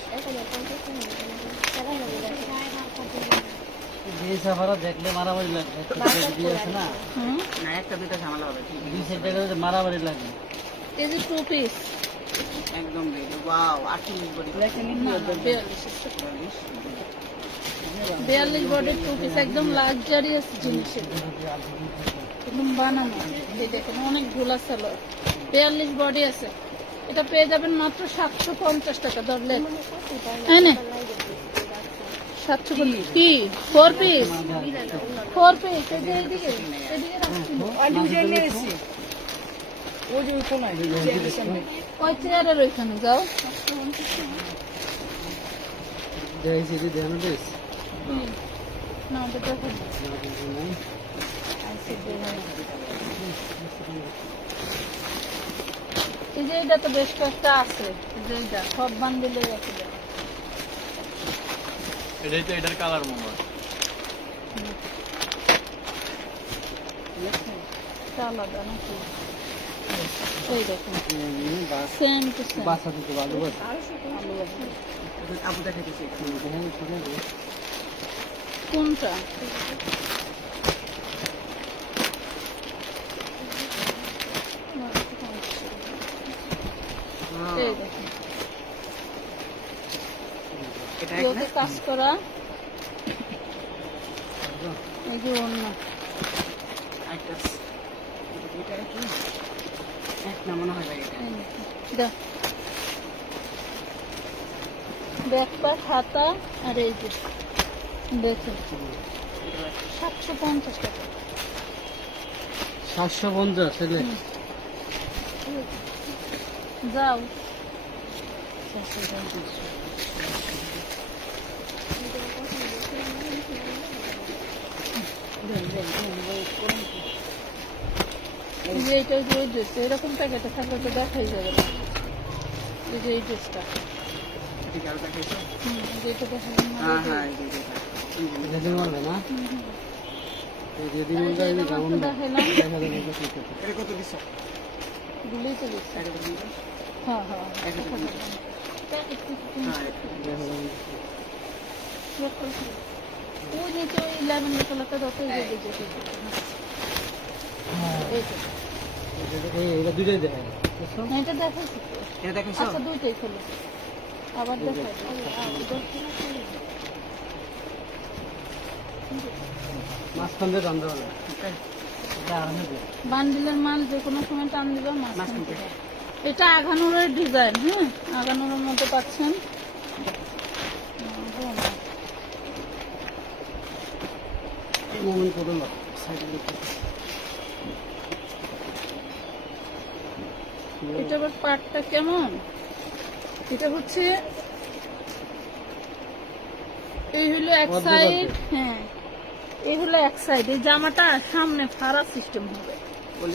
যে সাফারা দেখলে মারামারি লাগে দিয়ে আছে না হুম, না একটা দুটো ঝামেলা হবে। ঠিক দুই সাইড থেকে মারামারি লাগে এই যে 2 পিস একদম রেডি। Wow 48 body. লেখেন 42 বডির 2 পিস, একদম লাক্সারিয়াস জিনিস। এটা একদম বানানো। এই দেখেন অনেক ঢোলা সালোয়ার, 42 বডি আছে। এটা পেয়ে যাবেন মাত্র 750 টাকা। ধরলে হ্যাঁ না 750 কি 4 পিস? 4 পিস। এই যে এইদিকে রাখছি। ওই যে ওই কোনায় ওই চেয়ারের ওইখানে যাও। দেখাইছি যে দেখানো দিস না ওটা দেখো। এই যে এটা তো বেশ কয়েকটা আছে। এই যে এটা সব বান্ডিলে আছে। এটাই তো এটার কালার মনে হয়। এটা আলাদা নাকি? এই দেখুন সেম টু সেম। বাসা দিতে ভালো বাস আপু দেখাইতেছি। কোনটা? এই দেখুন এটা ইয়োতে কাজ করা। এই যে অন্য এক না মনে হয় ভাই এটা। দাও। ব্যাকপ্যাক, হাতা আর এই যে দেখুন 750 টাকা। 750 ছেলে যাও এই যে এইটা যে ওই ড্রেস এরকম প্যাকেটে থাকলে তো দেখাই যাবে না। এই যে এই ড্রেসটা ঠিক আছে দেখাইছো? যেটা দেখালাম না, হ্যাঁ এই যে- হ্যাঁ এই যে এটা। যেদিন মারবে না এই যেদিন এই যে মারবে এটা কেমন মাত্র দেখালাম, দেখা যাবে এটা ঠিক আছে। এটা কত দিছো? গুলোই তো দিচ্ছে। এটা কত দিছো? হ্যাঁ হ্যাঁ এক হাজার দেখালাম। টাকা। এটা একটু একটু হ্যাঁ দেখা যাবে। চেক করছি। ওই নিচে ওই ল্যাভেন্ডার কালারটা যত এই যে দেখে এই তো। এটা দুইটাই দেখায় বুঝছো? না, এটা দেখাইছি তো। এটা দেখাইছো? আচ্ছা দুইটাই খোলো আবার দেখাই মাঝখান দিয়ে টানতে হবে এটা আরামে দেয়। বান্ডিলের মাল যে কোনো সময় টান দিবে মাছ মাঝখান কিনতে থেকে। হবে। এটা আগানোরের ডিজাইন, হ্যাঁ আগানোরের মধ্যে পাচ্ছেন। মোমেন্ট করে নাও। এটা আবার পাটটা কেমন, এটা হচ্ছে এই হলো এক অর্ধেক সাইড, অর্ধেক। হ্যাঁ এই হলো এক সাইড। এই জামাটা সামনে ফাড়া সিস্টেম হবে,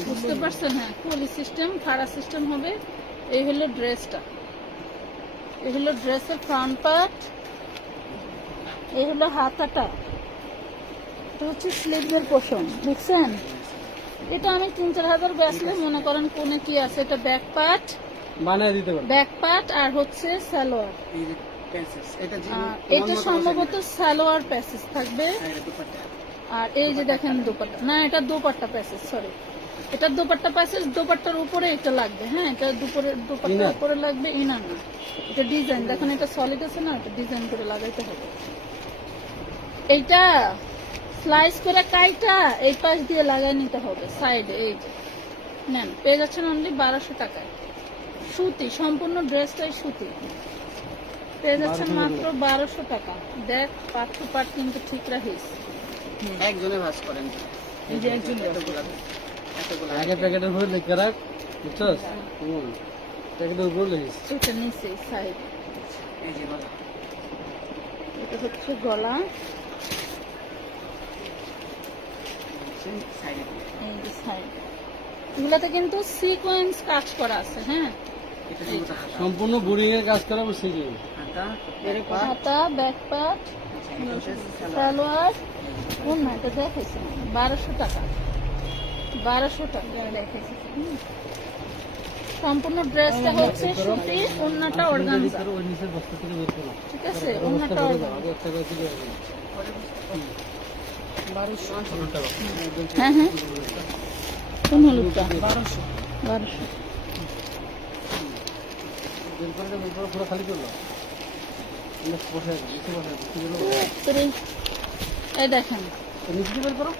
বুঝতে পারছেন? হ্যাঁ পলি সিস্টেম, ফাড়া সিস্টেম হবে। এই হলো ড্রেসটা, এই হলো ড্রেসের ফ্রন্ট পার্ট, এই হলো হাতাটা, এটা হচ্ছে স্লিভের পোর্শন, দেখছেন? এটা আমি 3-4 হাজার বেচলে মনে করেন কোনে কি আছে। এটা ব্যাক পার্ট, বানিয়ে দিতে পারবে। ব্যাক পার্ট আর হচ্ছে সালোয়ার। এই যে প্যাসেজ এটা যে আর এটা সম্ভবত সালোয়ার প্যাসেজ থাকবে। এটা দুপাট্টা। আর এই যে দেখেন দোপাট্টা, না এটা দোপাট্টা প্যাসেজ, সরি এটা দোপাট্টা প্যাসেজ। দোপাট্টার উপরে এটা লাগবে, হ্যাঁ এটা দোপাট্টার ইনার। উপরে লাগবে, ইনার না। এটা ডিজাইন দেখেন, এটা সলিড আছে না, এটা ডিজাইন করে লাগাইতে হবে। এইটা স্লাইস করে কাইটা এই পাশ দিয়ে লাগাই নিতে হবে সাইডে। এই যে নেন, পেয়ে যাচ্ছেন অনলি 1200 টাকায়। সুতি, সম্পূর্ণ ড্রেসটাই সুতি, পেয়ে যাচ্ছেন মাত্র 1200 টাকা। দেখ পাট টু পাট কিন্তু ঠিক রাখিস। একজনে ভাঁজ করেন। এই যে একজন এতগুলা এতগুলা আগে প্যাকেটের উপরে লিখে রাখ বুঝছস? প্যাকেটের উপরে লিখিস। এটা নিচে সাইড, এই যে বলা এটা হচ্ছে গলা, সাইডে এই যে সাইড। এগুলাতে কিন্তু সিকোয়েন্স কাজ করা আছে, হ্যাঁ এটা দিয়ে হাতা সম্পূর্ণ বোরিং এর কাজ করা বসে কি হাতা এরকম হাতা, ব্যাক পার্ট, এটা হচ্ছে সালোয়ার। সালোয়ার। কোন না এটা দেখাইছি 1200 টাকা, 1200 টাকা দেখাইছি। সম্পূর্ণ ড্রেসটা হচ্ছে সুতি, ওন্নাটা অর্গানজা, ওই নিচের বস্তা থেকে বের করো। ঠিক আছে? বস্তা ওন্নাটা করে দাও, অর্গানজা। আগে একটা করে দিলে হবে। হ্যাঁ হ্যাঁ কোন হলুদটা? 1200। বের করে দাও, বের করে পুরো খালি করলো। নিচে বসে আছে, নিচে বসে আছে, কি বলবো? এই দেখেন তো নিচে দিয়ে বের করো।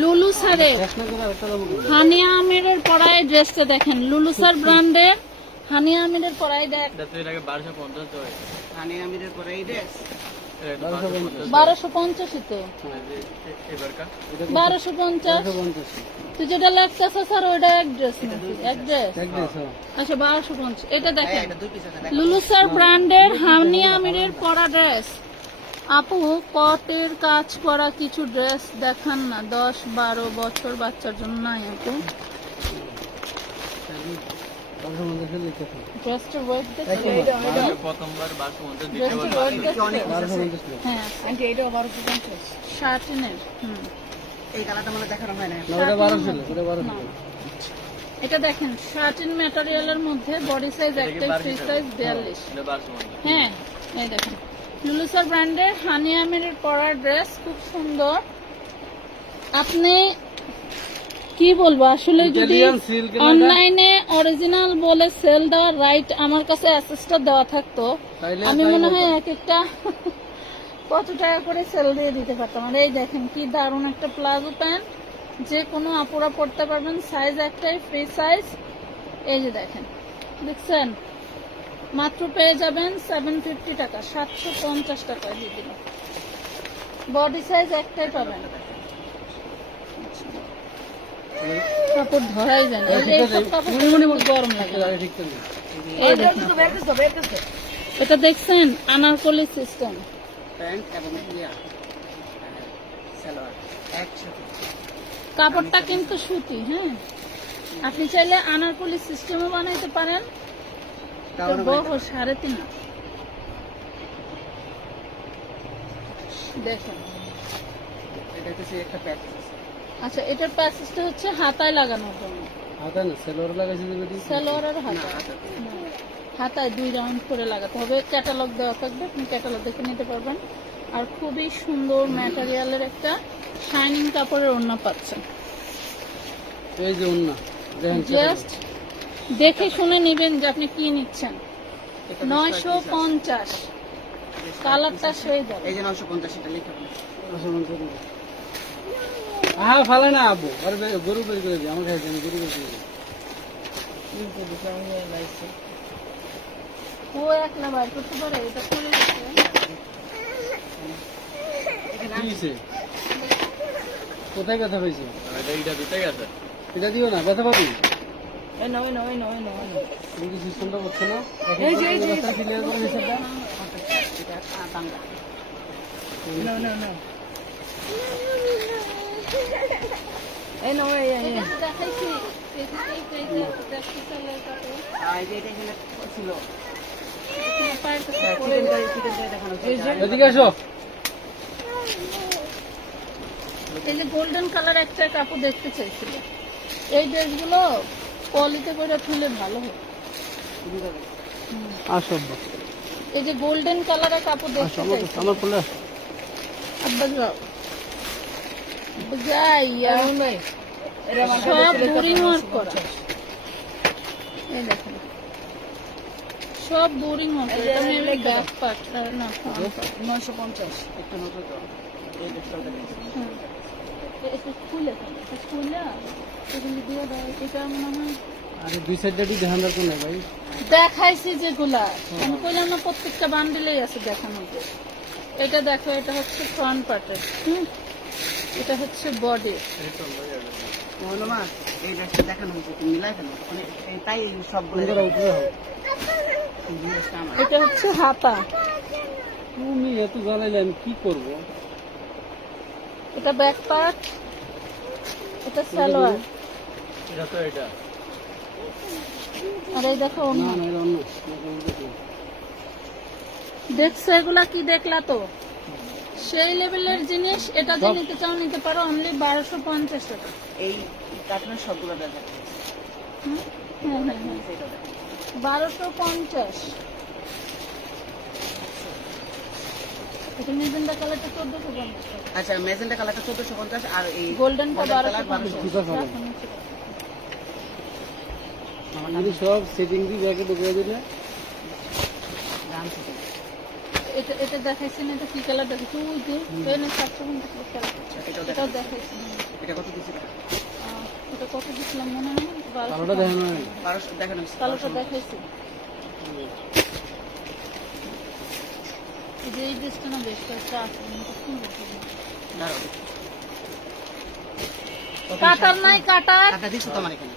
লুলু সারে শেষ না করে আরেকটা দাম করো। হানিয়া আমিরের পরায় ড্রেসটা দেখেন, লুলু সার ব্র্যান্ডের হানিয়া আমিরের পরায় দেখ এটা তো এর আগে 1250 জয় হানি আমিরের পরে এই ড্রেস 1250 তো এবারকার এটা 1250। 150 তুই যেটা লাগতেছ স্যার ওইটা এক ড্রেস নাকি? এক ড্রেস, এক ড্রেস হ্যাঁ। আচ্ছা 1250। এটা দেখেন এটা দুই পিস আছে লুলু সার ব্র্যান্ডের হানিয়া আমিরের পরা ড্রেস। আপু কটের কাজ করা কিছু ড্রেস দেখান না, 10-12 বছর বাচ্চার জন্য নাই আপু। 1250 লিখতেছে। ড্রেসটার ওয়েট দেখছেন? প্রথমবার 1250 দিতে ড্রেসটার ওয়েট দেখছেন? 1250 লিখ। হ্যাঁ আন্টি এটা 1250 শার্টিনের, এই কালারটা মানে দেখানো হয় না না ওটা 1200 ছিল, ওটা 1200 ছিল। এটা দেখেন শার্টিন ম্যাটেরিয়ালের মধ্যে বডি সাইজ একটাই, ফ্রি সাইজ 42। এটা 1250 হ্যাঁ এই দেখেন লুলুসার ব্র্যান্ডের হানি আমিরের পরা ড্রেস, খুব সুন্দর। আপনি কি বলবো আসলে, যদি Italian silk এর অনলাইনে অরিজিনাল বলে সেল দেওয়ার রাইট আমার কাছে অ্যাসেসটা দেওয়া থাকতো, তাইলে আমি তাই মনে হয় বলতাম। এক একটা কত টাকা করে সেল দিয়ে দিতে পারতাম। আর এই দেখেন কি দারুণ একটা প্লাজো প্যান্ট, যে কোনো আপুরা পড়তে পারবেন, সাইজ একটাই, ফ্রি সাইজ। এই যে দেখেন, দেখছেন, মাত্র পেয়ে যাবেন 750 টাকা, 750 টাকায় দিয়ে দিল। বডি সাইজ একটাই পাবেন। কাপড় ধরাই যায় না, এই সব কাপড় গরম লাগে। এই দেখেন, এটা দেখছেন আনারকলি সিস্টেম। প্যান্ট এবং সালোয়ার একসাথে। কাপড়টা কিন্তু সুতি, হ্যাঁ, আপনি চাইলে আনারকলি সিস্টেমও বানাইতে পারেন। তাও না বহু 3.5। দেখেন, এটা হচ্ছে একটা প্যাকেজ। আচ্ছা, এটার প্যাসেজটা হচ্ছে হাতায় লাগানোর জন্য। হাতা না সেলোয়ার লাগাইছে যদি সালোয়ার আর হাতা, না, হাতায় 2 রাউন্ড করে লাগাতে হবে। ক্যাটালগ দেওয়া থাকবে, আপনি ক্যাটালগ দেখে নিতে পারবেন। আর খুবই সুন্দর ম্যাটেরিয়ালের একটা শাইনিং কাপড়ের ওড়না পাচ্ছেন। এই যে ওন্না দেখেন জাস্ট দেখে শুনে নেবেন যে আপনি কি নিচ্ছেন। 950, কালারটা সেই যাবে। এই যে 950 এটা লিখে দিন। হ্যাঁ ফালে না আবু, আর গরু বের করে দিই, আমার কাছে আমি গরু বের করে দিই। ও একলা বার করতে পারে, এটা করে দিচ্ছে। কি হইছে? কোথায় ব্যথা পাইছে? এইটা দিতে গেছে। এটা দিও না, ব্যথা পাবি। এই নাও এই নাও এই নাও এই নাও। তুমি কি সিস্টেমটা করছো না? এই যে ক্লিয়ার করে হিসাবটা। এটা বাংলা। নাও নাও নাও। এই নাও এই এই। এটা তো দেখাইছি, এই যে প্র্যাকটিক্যালের কাপড়। এই যে এটা এখানে ছিল। এখানে পায়ের কাছে চিকেন পরে কারি দেখানো হচ্ছে। এদিকে আসো। এই যে গোল্ডেন কালার একটা কাপড় দেখতে চাইছিল। এই ড্রেসগুলো পলিতে করে তুলে ভালো হয়। আসো এই যে গোল্ডেন কালারের কাপড় দেখতে আসো, চাইছিল। আমার ফুলে আসো। আব্বা যাও, আব্বা যাই, সব বোরিং ওয়ার্ক করা। এই দেখেন, সব বোরিং ওয়ার্ক। এটা মেবি ব্যাক পার্ট না, front part। 950 একটা নতুন তো এই দেখতে হুম। এটা খুলে ফেলো, এটা খুলে এগুলি দিয়ে দাও। এটা মনে হয় আরে দুই সাইডটা একটু ধ্যান রাখো না ভাই। দেখাইছি যেগুলা, আমি কইলাম না প্রত্যেকটা বান্ডিলেই আছে দেখানোর জন্য। এটা দেখো, এটা হচ্ছে ফ্রন্ট পার্টের, এটা হচ্ছে বডি। মা এই ড্রেসটা দেখানো হচ্ছে, তুমি মিলাই ফেলো। মানে তাই সবগুলো সুন্দর উপরে হোক। ড্রেসটা আমার। এটা হচ্ছে হাতা, তুমি এত জ্বালাইলে আমি কি করবো? এটা ব্যাক পার্ট, এটা সালোয়ার। এটা তো এটা। আর এই দেখো না অন্য। না এটা অন্য। দেখছো এগুলা কি দেখলা তো? সেই লেভেলের জিনিস। এটা যে নিতে চাও নিতে পারো, অনলি 1250 টাকা। এই কার্টুনের সবগুলো দেখা হুম? হ্যাঁ হ্যাঁ হ্যাঁ, 1250। এটা মেজেন্ডা কালারটা 1450 টাকা। আচ্ছা ম্যাজেন্টা কালারটা 1450 আর এই গোল্ডেনটা golden color 1250। দুটো কালার। যদি সব সেটিং দিয়ে ব্যাগে ঢুকিয়ে দিলে দাম থেকে। এটা এটা দেখাইছি না, এটা কি কালার দেখাইছি? ওই যে এনে 750 কালার। এটাও এটাও দেখাইছি। এটা কত দিছি? এটা কত দিছিলাম মনে হয়? কালোটা দেখেন না। 1200 দেখানো হচ্ছে। কালোটা দেখাইছি। এই যে এই ড্রেসটা না বেশ কয়েকটা আছে, কিন্তু সুন্দর সুন্দর। দাঁড়াও। কাটার নাই, কাটার। টাকা দিছো তোমার এখানে।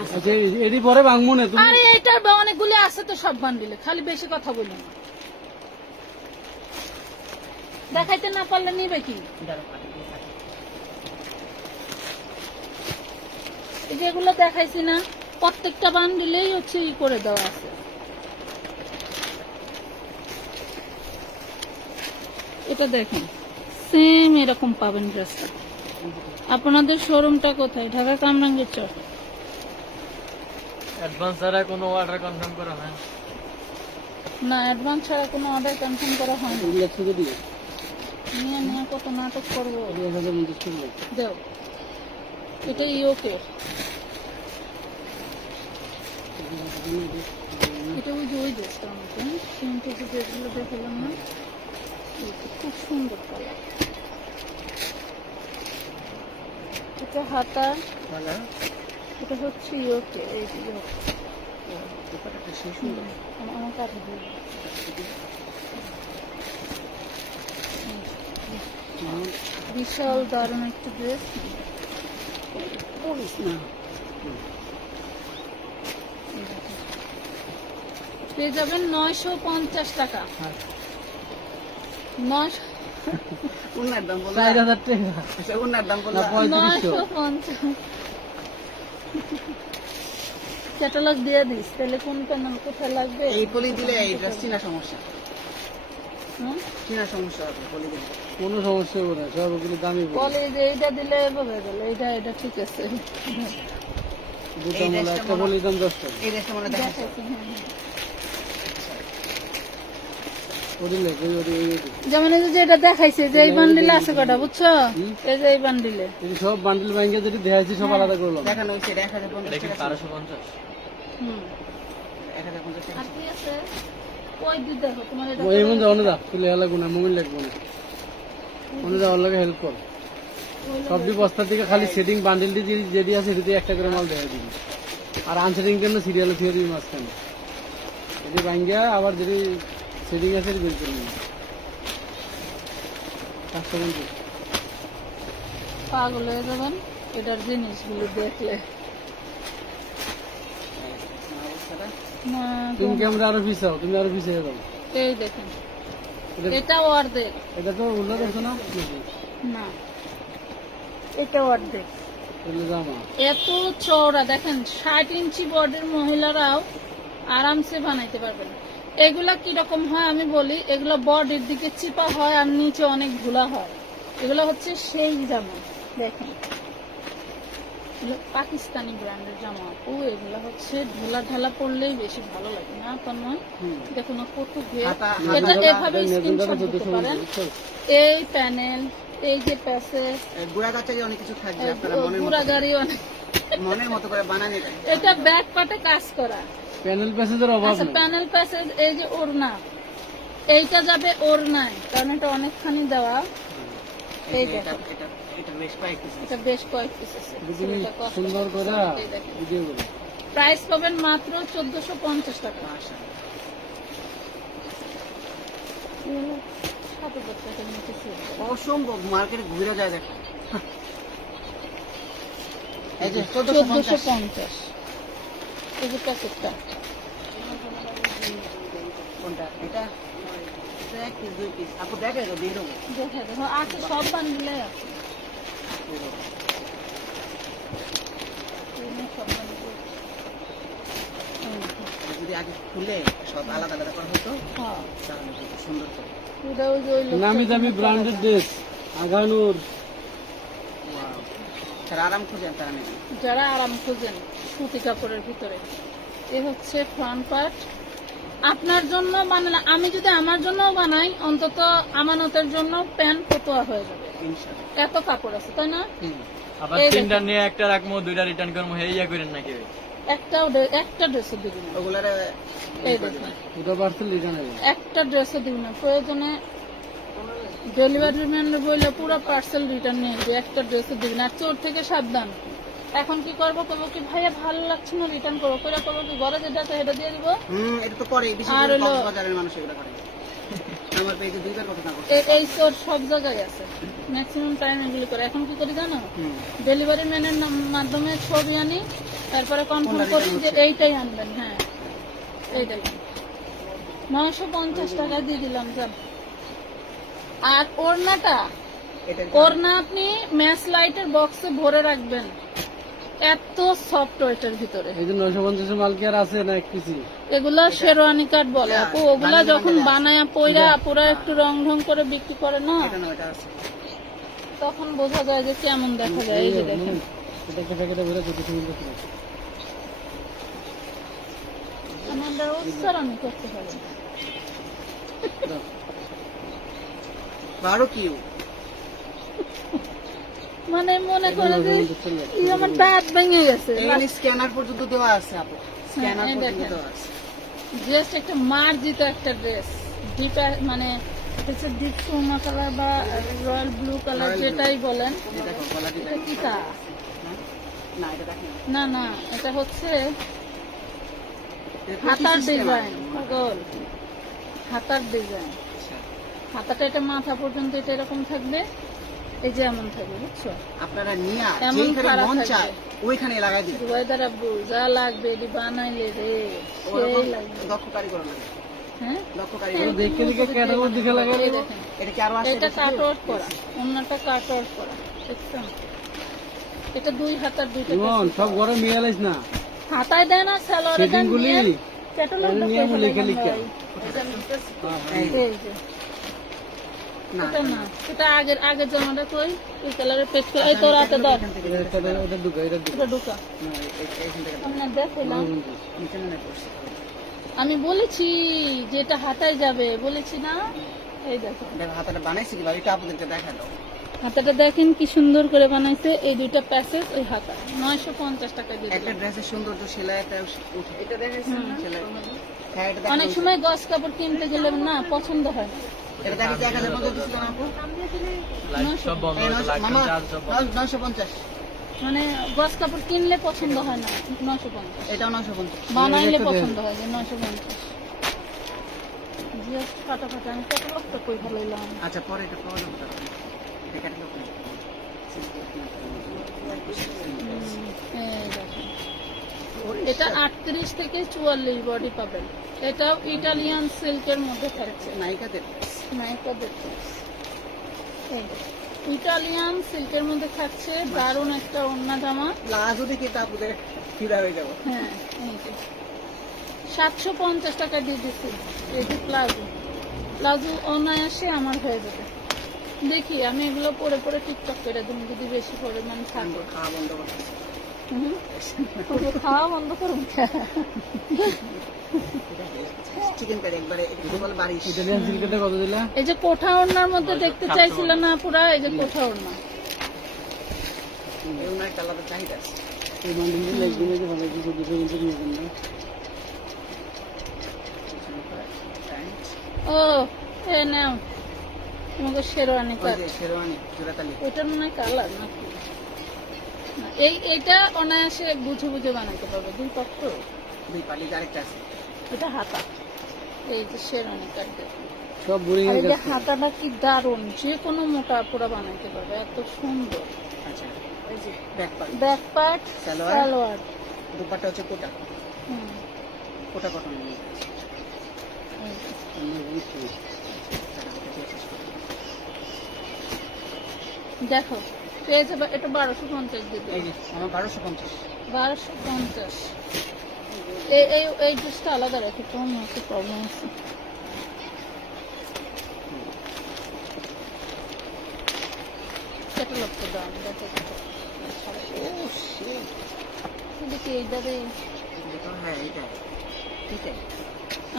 আচ্ছা এরই পরে ভাঙবো না তুমি। আরে এটার অনেকগুলি আছে তো সব বান্ডিলে, খালি বেশি কথা বলি না। দেখাইতে না পারলে নিবে কি? দাঁড়াও। এই যেগুলো দেখাইছি না, প্রত্যেকটা বান্ডিলেই হচ্ছে ই করে দেওয়া আছে। এটা দেখেন, সেম এরকম পাবেন ড্রেসটা। আপনাদের শোরুমটা কোথায়? ঢাকা কামরাঙ্গীর চর। অ্যাডভান্স ছাড়া কোনো অর্ডার কনফার্ম করা হয় না। না, অ্যাডভান্স ছাড়া কোনো অর্ডার কনফার্ম করা হয় না। এগুলো ছেড়ে দিয়ে নিয়ে নিয়ে কত নাটক করবো। 1050 টাকা লাগবে। দেও, এটা ইয়োকের। এটা ওই যে ওই ড্রেসটার মতো, কিন্তু যে ড্রেসগুলো দেখালাম না, খুব সুন্দর কালার। এটা হাতা, ভালো এটা হচ্ছে ইয়োকে, এই যে yoke। দুপাট্টাটা সেই সুন্দর। আমার কাছে দিয়ে দাও। বিশাল দারুণ একটা ড্রেস। পরিস না। পেয়ে যাবেন 950 টাকা। হ্যাঁ। 900 উনার দাম বলো। 4000 টাকা আচ্ছা, উনার দাম বলো। না, 3500। 950। ক্যাটালগ দিয়ে দিস, তাহলে কোন প্যানেল কোথায় লাগবে? এই পলি দিলে এই ড্রেস চিনা সমস্যা। হুম? চিনা সমস্যা হবে পলি দিলে। কোনো সমস্যা হবে না, সব ওগুলো দামি পড়বে। বলে যে এইটা দিলে এভাবে গেল, এটা ঠিক আছে। দুটো এই মালা, ড্রেসটা একটা মনে- বলির দাম 10 টাকা। এই ড্রেসটা মনে দেখাচ্ছে। দেখাচ্ছি, হ্যাঁ, হ্যাঁ। ওদিলে, ওই যেমন এই যে এটা দেখাইছে যে এই বান্ডিলে আছে কটা, বুঝছো? এই যে এই বান্ডিলে এই সব বান্ডেল ব্যাংকে যেটি দেখাইছি সব আলাদা করলাম। দেখানো হয়েছে এটা 1050 এটা কি টাকা। 1250? হুম 1050 টাকা। আর কি আছে ওই দুই দেখো তোমার এটা ওই মন যাও না দা, তুলে হেলা গুনা মোবাইল লাগবো না। মনে যাওয়ার লাগে হেল্প কর। সবটি বস্তার থেকে খালি সেটিং বান্ডেলটি যেটি আছে সেটি একটা করে মাল দেখাই দিবি। আর আনসেটিং কেন সিরিয়াল থিওরি মাঝখানে এটি ভাঙ্গিয়া আবার যেটি সেটিং আছে সেটি বের করে নিবি। 550। পাগল হয়ে যাবেন এটার জিনিসগুলো দেখলে। অবস্থাটা না তুমি ক্যামেরা আরো পিছাও, তুমি আরো পিছিয়ে যাও। এই দেখেন এটা- এটা অর্ধেক, এটা তো উল্লা দেখছো না না এটা অর্ধেক। এগুলো জামা এত চওড়া দেখেন, 60 ইঞ্চি বডির মহিলারাও আরামসে বানাইতে পারবেন। এগুলা কিরকম হয় আমি বলি, এগুলো বডির দিকে চিপা হয় আর নিচে অনেক ধুলা হয়। এগুলো হচ্ছে সেই জামা, দেখেন এগুলো পাকিস্তানি ব্র্যান্ডের জামা। এগুলা হচ্ছে ধুলা ঢালা পড়লেই বেশি ভালো লাগে না তো নয়। দেখুন কত ঘের, হাতা- এটা হাতা- এভাবে স্ক্রিনশট দিতে পারেন। এই প্যানেল, এই যে প্যাসেজ, গুড়া গাছে যে অনেক কিছু থাকবে আপনারা মনের পুরা মতো গাড়ি অনেক, মনের মতো করে বানান এটা। এটা ব্যাক পার্টে কাজ করা। প্যানেল প্যাসেজের অভাব আচ্ছা নেই। প্যানেল প্যাসেজ, এই যে ওড়না, এইটা যাবে ওড়নায়, কারণ এটা অনেকখানি দেওয়া। এই এটা দেখো এটা এটা বেশ কয়েক পিস এটা বেশ কয়েক পিস আছে। তুমি এটা কষ্ট সুন্দর করে এই দেখেন। ভিডিও করে প্রাইস পাবেন মাত্র 1450 টাকা। এগুলো 7000 টাকার মতো ছিল। অসম্ভব মার্কেটে ঘুরে যায় দেখো। এই যে 1450 1450 এই যে প্যাকেটটা। কোনটা এটা এক পিস দুই পিস আপু দেখে তো দিয়ে দেবো। দেখে দেখো আছে, সব বান্ডিলে আছে। সব বান্ডিলে আছে। যদি আগে খুলে সব আলাদা আলাদা করা হতো হ্যাঁ তাহলে খুব সুন্দর করে। এটা ওই যে ওই লোকটার নামি দামি জন্য ব্র্যান্ডেড করা। ড্রেস আগানুর Wow. যারা আরাম খুঁজেন তারা নেবেন। যারা আরাম খুঁজেন সুতি কাপড়ের ভিতরে, এ হচ্ছে ফ্রন্ট পার্ট। আপনার জন্য বানালে, আমি যদি আমার জন্য বানাই অন্তত আমানতের জন্য প্যান্ট ফতোয়া হয়ে যাবে, ইনশাআল্লাহ। এত কাপড় আছে তাই না? আবার এই তিনটা দেখেন। নিয়ে একটা রাখবো, দুইটা রিটার্ন করবো, হেইয়া করেন নাকি? একটা ড্রেসও দিবি না। ওগুলারে এই দেখুন দুটো পার্সেল রিটার্ন হবে। একটা ড্রেসও দিবি না, প্রয়োজনে ডেলিভারি ম্যান বললে পুরো পার্সেল রিটার্ন নিয়ে যাবে, একটা ড্রেসও দিবি না। আর চোর থেকে সাবধান। এখন কি করবো, করবো কি ভাইয়া ভালো লাগছে না রিটার্ন করবো, করে করবো কি ঘরে যেটা আছে সেটা দিয়ে দিবো। এটা তো করে বেশি আর করে হলো- কক্সবাজারের মানুষ এগুলো করে। আমার পেজে দুইবার ঘটনা করছে। এই চোর সব জায়গায় আছে, ম্যাক্সিমাম টাইম এগুলি করে। এখন কি করি জানো, ডেলিভারি ম্যানের মাধ্যমে ছবি আনি, তারপরে কনফার্ম কোনটা করি return যে হচ্ছে? এইটাই আনবেন। হ্যাঁ এই দেখুন 950 টাকা দিয়ে দিলাম যান। আর ওড়নাটা, এটা ওড়না আপনি ম্যাচ লাইটের বক্সে ভরে রাখবেন, এত সফট ওয়েটের ভিতরে। এই যে 950 মাল কি আর আছে না এক পিসি? এগুলা শেরওয়ানি কাট বলে হ্যাঁ, আপু, ওগুলা বান্ডিল যখন বান্ডিল আছে। বানায় পয়রা পুরা একটু রং ঢং করে বিক্রি করে না, এটা না এটা আছে। তখন বোঝা যায় যে কেমন দেখা যায়। এই যে দেখেন এটা একটা প্যাকেটে ভরে কত সুন্দর করে। আমাদের উচ্চারণ করতে হবে। দাও। বারো কিউ মানে মনে করে যে আমার দাঁত ভেঙে গেছে। এখানে স্ক্যানার পর্যন্ত দেওয়া আছে আপু, স্ক্যানার এই পর্যন্ত দেখেন। দেওয়া আছে। জাস্ট একটা মার্জিত একটা ড্রেস, ডিপ মানে হচ্ছে ডিপ সোনা কালার বা রয়্যাল ব্লু কালার Royal যেটাই বলেন। এই দেখো গলা এটা ডিজাইন। কি তা না এটা দেখেন না না, এটা হচ্ছে এটা হাতার system ডিজাইন, আছে। পাগল, হাতার ডিজাইন। আচ্ছা। হাতাটা এটা মাথা পর্যন্ত এটা এরকম থাকবে, এই যে এমন থাকবে, বুঝছো? আপনারা নিয়ে এমন যেখানে খারাপ মন থাকবে। চায় ওইখানে লাগাই দিন জুবাইদার আব্বু যা লাগবে এটি বানাইলে রে, সেই লাগবে। দক্ষ কারিগর লাগে হ্যাঁ, দক্ষ কারিগর দেখে দেখে ক্যাটালগ দেখে লাগাই এই দেবো। দেখেন, এটা কি আরো আছে এটা কাট আউট করা, অন্যটা কাট আউট করা, দেখছেন? এটা 2 হাতার 2টা ইমন সব ঘরে মেয়ে আলাইস না, হাতায় দেয় না, সালোয়ারে দেন, সেটিং গুলি ক্যাটালগটা নিয়ে কই লিখে ফেলাইলাম লিখে। ভাই? এই এই যে না এটা না, এটা আগের জামাটা কই, ওই কালারের পেজ এই তো রাতে ধর, এখান থেকে এটা ঢুকা এটা ঢুকা এটা ঢুকা। না, এইখান থেকে আমি না দেখাইলাম, নিচে মনে করছে আমি বলেছি যে এটা হাতায় যাবে, বলেছি না? এই দেখো দেখো হাতাটা বানাইছি কিভাবে এটা আপনাদেরকে দেখা দাও হাতাটা দেখেন কি সুন্দর করে বানাইছে, এই 2টা প্যাসেজ ওই হাতা 950 টাকা দিয়ে একটা দিলাম। ড্রেসের সৌন্দর্য সেলাইটা উঠে এটা দেখাইছেন না সেলাই হ্যাঁ এটা অনেক সময় গস কাপড় কিনতে গেলে না পছন্দ হয় না। এটা দেখে 1000 মতো দিছিল না আপু লাইট সব বন্ধ এই হয়েছে, লাইট মামা চার্জ সব বন্ধ। 950 মানে গস কাপড় কিনলে পছন্দ হয় না 950, এটাও 950 বানাইলে পছন্দ হয় যে 950। জিয়া কাটা কাটা আমি ক্যাটালগটা কই ভালোইলাম। আচ্ছা পরে এটা পাওয়া যাবে তাহলে। এটা ক্যাটালগ না। এই দেখেন। এটা 38 থেকে 44 বডি পাবেন। এটাও ইটালিয়ান সিল্কের মধ্যে থাকছে, নায়িকাদের নাইকা দেখতে। এই যে, ইটালিয়ান সিল্কের মধ্যে থাকছে, দারুণ একটা ওড়না জামা। প্লাজো দেখে এটা আপনাদের ফিরা হয়ে যাবো হ্যাঁ, এই যে 750 টাকা দিয়ে দিচ্ছি। এই যে প্লাজো, প্লাজো অনায়াসে আমার হয়ে যাবে। দেখি আমি এগুলো পরে পরে টিকটক করে দিন যদি বেশি পরিমাণ থাকে। খাওয়া বন্ধ করতে হুম, তবু খাওয়া বন্ধ করুন। চিকেন কারি একবারে একটু বলে বারিশ ইটালিয়ান সিল্কেটটা কত দিলা? এই যে কোঠা ওড়নার মধ্যে দেখতে চাইছিল না পুরা, এই যে কোঠা ওড়না। এই উনার কালারের চাহিদা আছে এই বান্ডিলটা লাগবে না যে ভালো কিছু দুটো কিন্তু নিয়ে যান না। ও এ নাও তোমাকে শেরওয়ানি ওই কাট। যে শেরওয়ানি জোড়াতালি ওটার মনে হয় কালার নাকি না, এইটা অনায়াসে বুঝে বুঝে বানাইতে পারবে, 2 পক্ষ। দুই পালি আরেকটা আছে এটা হাতা, এই যে শেরওয়ানি কাট দেখুন। সব বুড়ি আর হয়ে এই যে যাচ্ছে। হাতাটা কি দারুণ, যে কোনো মোটা পুরা বানাইতে পারবে, এত সুন্দর। আচ্ছা এই যে ব্যাক পালি ব্যাক পার্ট সালোয়ার। সালোয়ার। দুপাট্টা হচ্ছে কোটা হুম, কোটা কটন এই যে। আমরা বুঝছি। দেখো পেয়ে যাবে, এটা 1250 দিবে, এই যে আমার 1250 1250। এই ড্রেসটা আলাদা রাখি, তো আমার একটু প্রবলেম আছে। ক্যাটালগটা দাম দেখো, ও শিট দেখি এইটারে দেখো হ্যাঁ এটা ঠিক আছে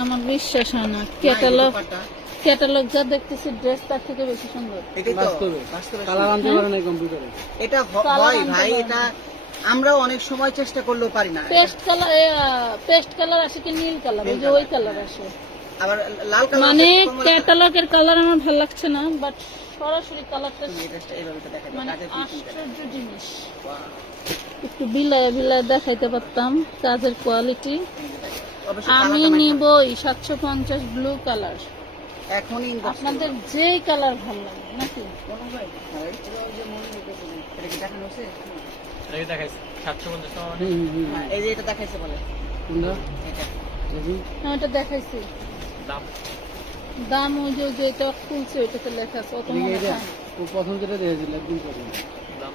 আমার বিশ্বাস হয় না। না, এই ক্যাটালগ দুপাট্টা, ক্যাটালগ যা দেখতেছি ড্রেস তার থেকে বেশি সুন্দর। এটাই তো বাস্তবে বাস্তবে কালার আনতে পারে না কম্পিউটারে। এটা কালার হয় আনতে ভাই পারে এটা আমরাও অনেক সময় চেষ্টা করলেও পারি না পেস্ট কালার আসে কি নীল কালার, ওই যে ওই কালার আসে। আবার লাল কালার মানে ক্যাটালগের কালার আমার ভালো লাগছে না, বাট সরাসরি কালারটা এইভাবে তো দেখা যায় মানে কাজের ফিনিশিং আশ্চর্য জিনিস। একটু বিলায় বিলায় দেখাইতে পারতাম কাজের কোয়ালিটি। আমি নিবই 750 ব্লু কালার। এখনই inbox আপনাদের যেই কালার ভালো লাগে নাকি? করবো। ভাই, হ্যাঁ, এই যে মনে রেখেছে। এটা কি দেখানো হয়েছে? এটা কি দেখাইছে 750 টাকা মানে? হ্যাঁ, এই যে এটা দেখাইছে বলে কোনটা এটা দেখি? আমি এটা দেখাইছি, দাম দাম ওই যে যেটা খুলছে ওইটাতে লেখা আছে, অত দেখি মনে এটা হয় না। ও প্রথম যেটা দেখেছিল একদিন প্রথম দাম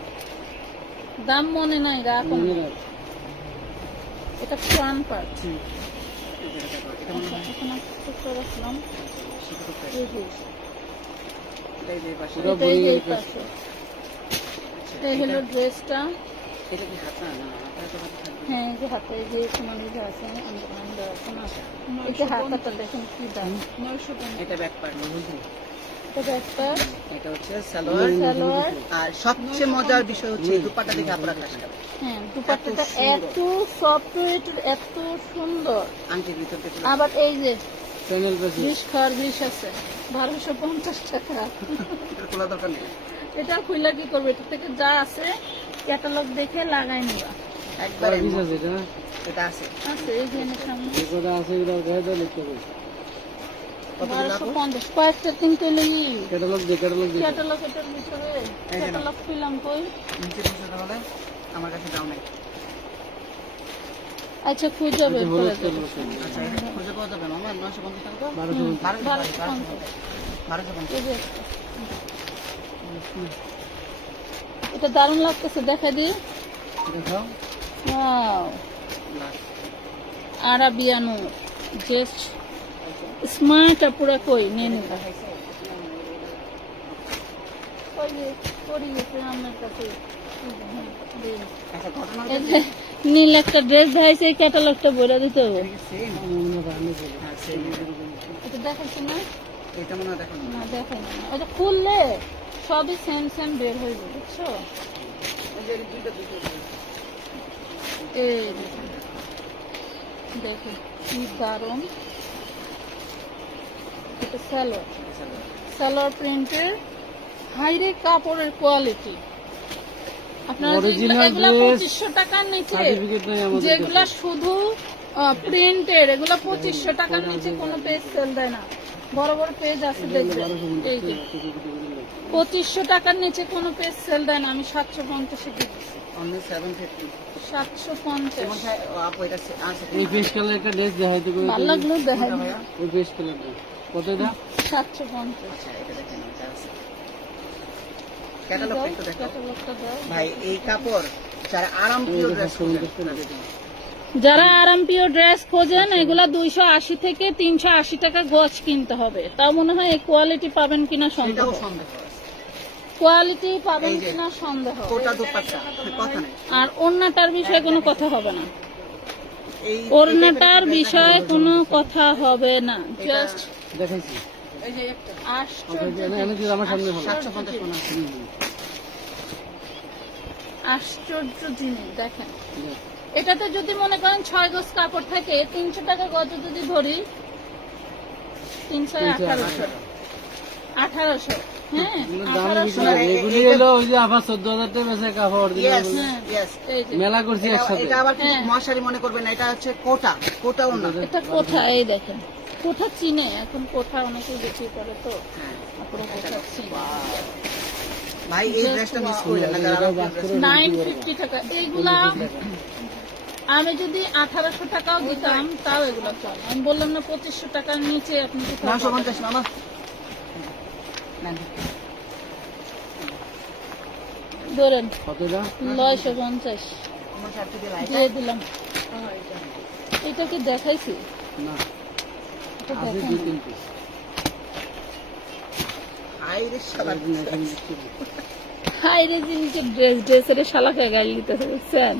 দাম মনে নাই, রাখুন। মনে রাখ। এটা ফ্রন্ট পার্ট। এটা দেখো, এটা মনে হয় এখন টুকরো রাখলাম, শিখে করতে এই যে, এটাই যে পাশে পুরো এটাই বড়ি এই একটা। পাশে। এই হলো ড্রেসটা। এটা কি হাত না না হাতে তো হাতে থাকবে হ্যাঁ, এই যে হাতে যে তোমার এই যে আছে আন্ডার আছে না, এই যে হাতাটা দেখেন কি দাম, 950। এটা ব্যাক পার্ট এটা একটা এটা হচ্ছে সালোয়ার সালোয়ার। আর সবচেয়ে মজার বিষয় হচ্ছে এই দুপাট্টা দেখে আপনারা খাস খাবেন হ্যাঁ, দুপাট্টাটা এত সুন্দর। এত সফট, এত সুন্দর। আংটির ভিতর দেখে আবার এই যে চ্যানেল পেছে গ্রিস খাওয়ার গ্রিস আছে 1250 টাকা। এটা খোলা দরকার নেই এটা খুললে কি করবে, এটা থেকে যা আছে ক্যাটালগ দেখে লাগাই নিবা। একবারে পিস আছে এটা এটা আছে আছে এই যে এখানে সামনে এই কটা আছে এটা গায়ে দাও লিখতে হবে। কত দিন লাগবে? 1250 কয়েকটা কিনতে লেগে ক্যাটালগ দে ক্যাটালগ এটার ভিতরে এই যে নাও। ক্যাটালগ পেলাম কই? নিচে বসে তাহলে আমার কাছে দাও নাই। আচ্ছা খুঁজে বের করে হলুদ দেবো। কালার আচ্ছা এটা খুঁজে পাওয়া যাবে না আমার 950 টাকা তো 1250 1250 এই যে একটা। এটা দারুণ লাগতেছে, দেখা দি। দেখাও ওয়াও, আরাবিয়ানো জাস্ট স্মার্ট পুরা কই নিয়ে নিবা। ওই যে পড়ে গেছে আমার কাছে। আচ্ছা ঘটনা এই যে নীল একটা ড্রেস দেখাইছে, এই ক্যাটালগটা বইরা দিতে হবে। সেম হ্যাঁ সেম এটা দেখাচ্ছি না? এটা মনে হয় দেখো না দেখাই না, এটা খুললে সবই সেম সেম বের হয়ে যাবে, বুঝছো? এই দেখুন, দেখুন কি দারুণ। এটা সালোয়ার, সালোয়ার প্রিন্টের হাইরে কাপড়ের কোয়ালিটি। আপনারা Original এগুলা dress, 2500 টাকার নিচে, সার্টিফিকেট নাই আমাদের যেগুলা শুধু প্রিন্টের, এগুলা 2500 টাকার নিচে কোনো পেজ সেল দেয় না। বড় বড় পেজ আছে দেখবেন, এই যে 2500 টাকার নিচে কোনো পেজ সেল দেয় না। আমি 750 দিচ্ছি, অনলি 750 750। আপু এটা আছে এই পেস্ট কালার একটা ড্রেস দেখাইতে কই ভালো লাগলো দেখাই, ভাইয়া ওই পেস্ট কালারটা কত এটা 750। আচ্ছা এটা দেখেন এটা আছে ক্যাটালগ একটু দেখো ক্যাটালগটা দাও। ভাই এই কাপড় যারা আরাম প্রিয় ড্রেস যারা আরামপ্রিয় ড্রেস খোঁজেন, এগুলা 280 থেকে 380 টাকা গজ কিনতে হবে। তাও মনে হয় এই কোয়ালিটি পাবেন কিনা সন্দেহ, এটাও সন্দেহ আছে কোয়ালিটি পাবেন এই যে, কিনা সন্দেহ। কোটা দুপাট্টা কথা নাই আর ওড়নাটার বিষয়ে কোনো কথা হবে না, এই ওড়নাটার বিষয়ে কোনো কথা হবে না। জাস্ট দেখাইছি আশ্চর্য এনে দিও আমার সামনে হলো 750 মনে আছে আশ্চর্য জিনিস দেখেন। এটাতে যদি মনে করেন 6 গজ কাপড় থাকে, 300 টাকা গজ যদি ধরি, 318 1800, হ্যাঁ দাম 1800। এগুলি হলো ওই যে আবার 14000 টাকা বেচে কাপড় দিলে ইয়েস হ্যাঁ, ইয়েস এই যে মেলা করছি একসাথে এটা আবার কি হ্যাঁ। মশারি মনে করবেন না, এটা হচ্ছে কোটা কোটাও না এটা কোঠা, এই দেখেন কোঠা চিনে, এখন কোঠা অনেকেই বিক্রি করে তো, হ্যাঁ আপনারা কোঠা চিনে। ভাই এই ড্রেসটা মিস করলেন না যারা আরাম প্রিয় dress 950 টাকা এইগুলা। আমি যদি 1800 টাকাও দিতাম তাও এগুলো চলে। আমি বললাম না 2500 টাকার নিচে আপনি কোথাও পাবেন 950 মামা নেন না। ধরেন কত এটা 950 আমার সাথে দিয়ে লাইট দিয়ে দিলাম। এটা কি দেখাইছি? না এটা আছে দেখেন। দুই তিন পিস আইরে শালা হাই রে জিনিসের ড্রেসের শালা খেয়ে গাড়ি দিতেছে, বুঝছেন?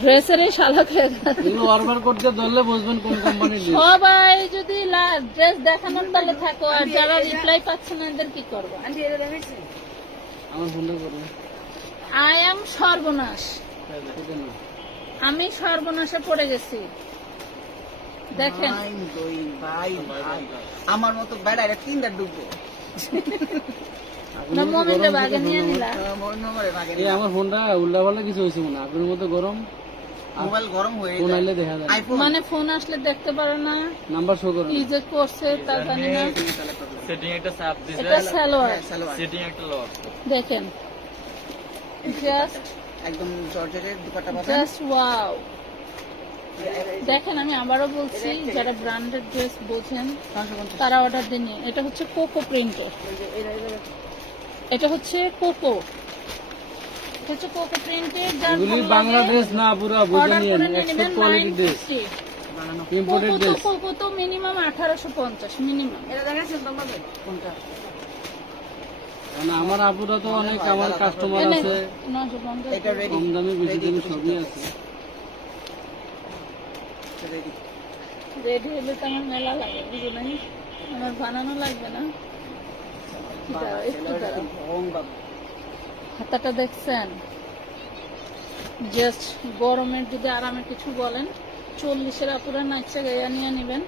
ড্রেসের শালা খেয়ে এগুলো অর্ডার করতে ধরলে বুঝবেন কোন কোম্পানির ড্রেস সবাই যদি ড্রেস দেখানোর তালে থাকো, আর যারা রিপ্লাই পাচ্ছে না এদের কি করবো? আমার ফোনটা করুন আই এম সর্বনাশ, এটা না আমি সর্বনাশে পড়ে গেছি। দেখেন ভাই আমার মতো বেড়া এটা তিনটা ডুববো না মোমেন্টে বাগে নিয়ে নিলা। এই আমার ফোনটা উল্টা পাল্টা কিছু হয়েছে মনে হয়। আপনার মতো গরম মোবাইল গরম হয়ে ফোন আইলে দেখা যায় আইফোন মানে ফোন আসলে দেখতে পারে না, নাম্বার শো করেন কি যে করছে তা জানি না। সেটিং একটা চাপ দিছে, এটা সালোয়ার, সেটিং একটা লক। দেখেন জাস্ট একদম জর্জেটের দুপাট্টা পাবেন জাস্ট ওয়াও। দেখেন আমি আবারও বলছি, যারা ব্র্যান্ডেড ড্রেস বোঝেন 950 তারা অর্ডার দিন। এটা হচ্ছে কোকো প্রিন্টের, এটা হচ্ছে কোকো, এটা হচ্ছে কোকো প্রিন্টের। যার এগুলি ভালো লাগে বাংলাদেশ না পুরো বুঝে অর্ডার নিয়ে করে নিয়ে এক্সপোর্ট নেবেন। কোয়ালিটি ড্রেস 950 বানানো ইম্পোর্টেড ড্রেস কোকো তো মিনিমাম 1850 মিনিমাম। কোনটা মানে আমার আপুরা তো অনেক আমার কাস্টমার আছে 950 এটা রেডি কম দামে বেশি দামে সবই আছে রেডি রেডি হলে তো আমার মেলা লাগে, বুঝো নাই? আমার বানানো লাগবে না। দাঁড়াও, একটু দাঁড়াও। ভং বাবু হাতাটা দেখছেন? জাস্ট গরমের যদি আরামে কিছু বলেন, 40-এর আপুরা নাচা গাইয়া নিয়ে নেবেন,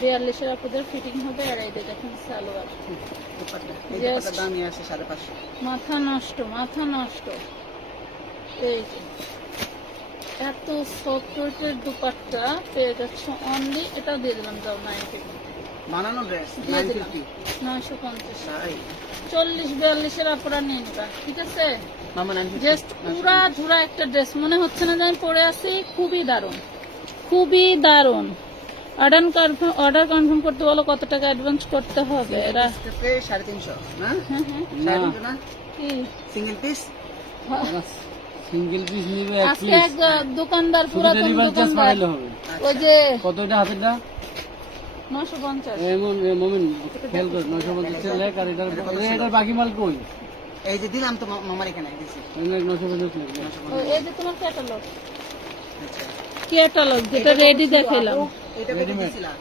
42-এর আপুদের ফিটিং হবে। আর এই দেখেন সালোয়ার, দুপাট্টা এই দুপাট্টার দামই আছে 550 মাথা নষ্ট, মাথা নষ্ট। এই যে এত সফটওয়্যারের দুপাট্টা পেয়ে যাচ্ছে অনলি, এটা দিয়ে দিলাম যাও 90 বানানো ড্রেস দিয়ে দিলাম 950 40-42 আপনারা নিয়ে নিবা, ঠিক আছে? মামা 950 জাস্ট পুরা ধুরা একটা ড্রেস, মনে হচ্ছে না যে আমি পরে আছি। খুবই দারুণ, খুবই দারুণ। অর্ডার কনফার্ম করতে বলো কত টাকা অ্যাডভান্স করতে হবে? এরা 350 না হ্যাঁ হ্যাঁ না 350 না কি সিঙ্গেল পিস সিঙ্গেল পিস নিবে এক আজকে পিস, এক দোকানদার শুধু পুরাতন ডেলিভারি চার্জ দোকানদার পাঠাইলে হবে। ওই যে কত এটা হাতেরটা? 950 এমন মোমিন খেয়াল করে 950 লেখ, আর এটার বাকি মাল কই? এই যে দিলাম তো মামার এখানে দিছি 950 লেখ। এই যে তোমার ক্যাটালগ, আচ্ছা ক্যাটালগ যেটা রেডি দেখাইলাম। এটা বেটে দিছিলাম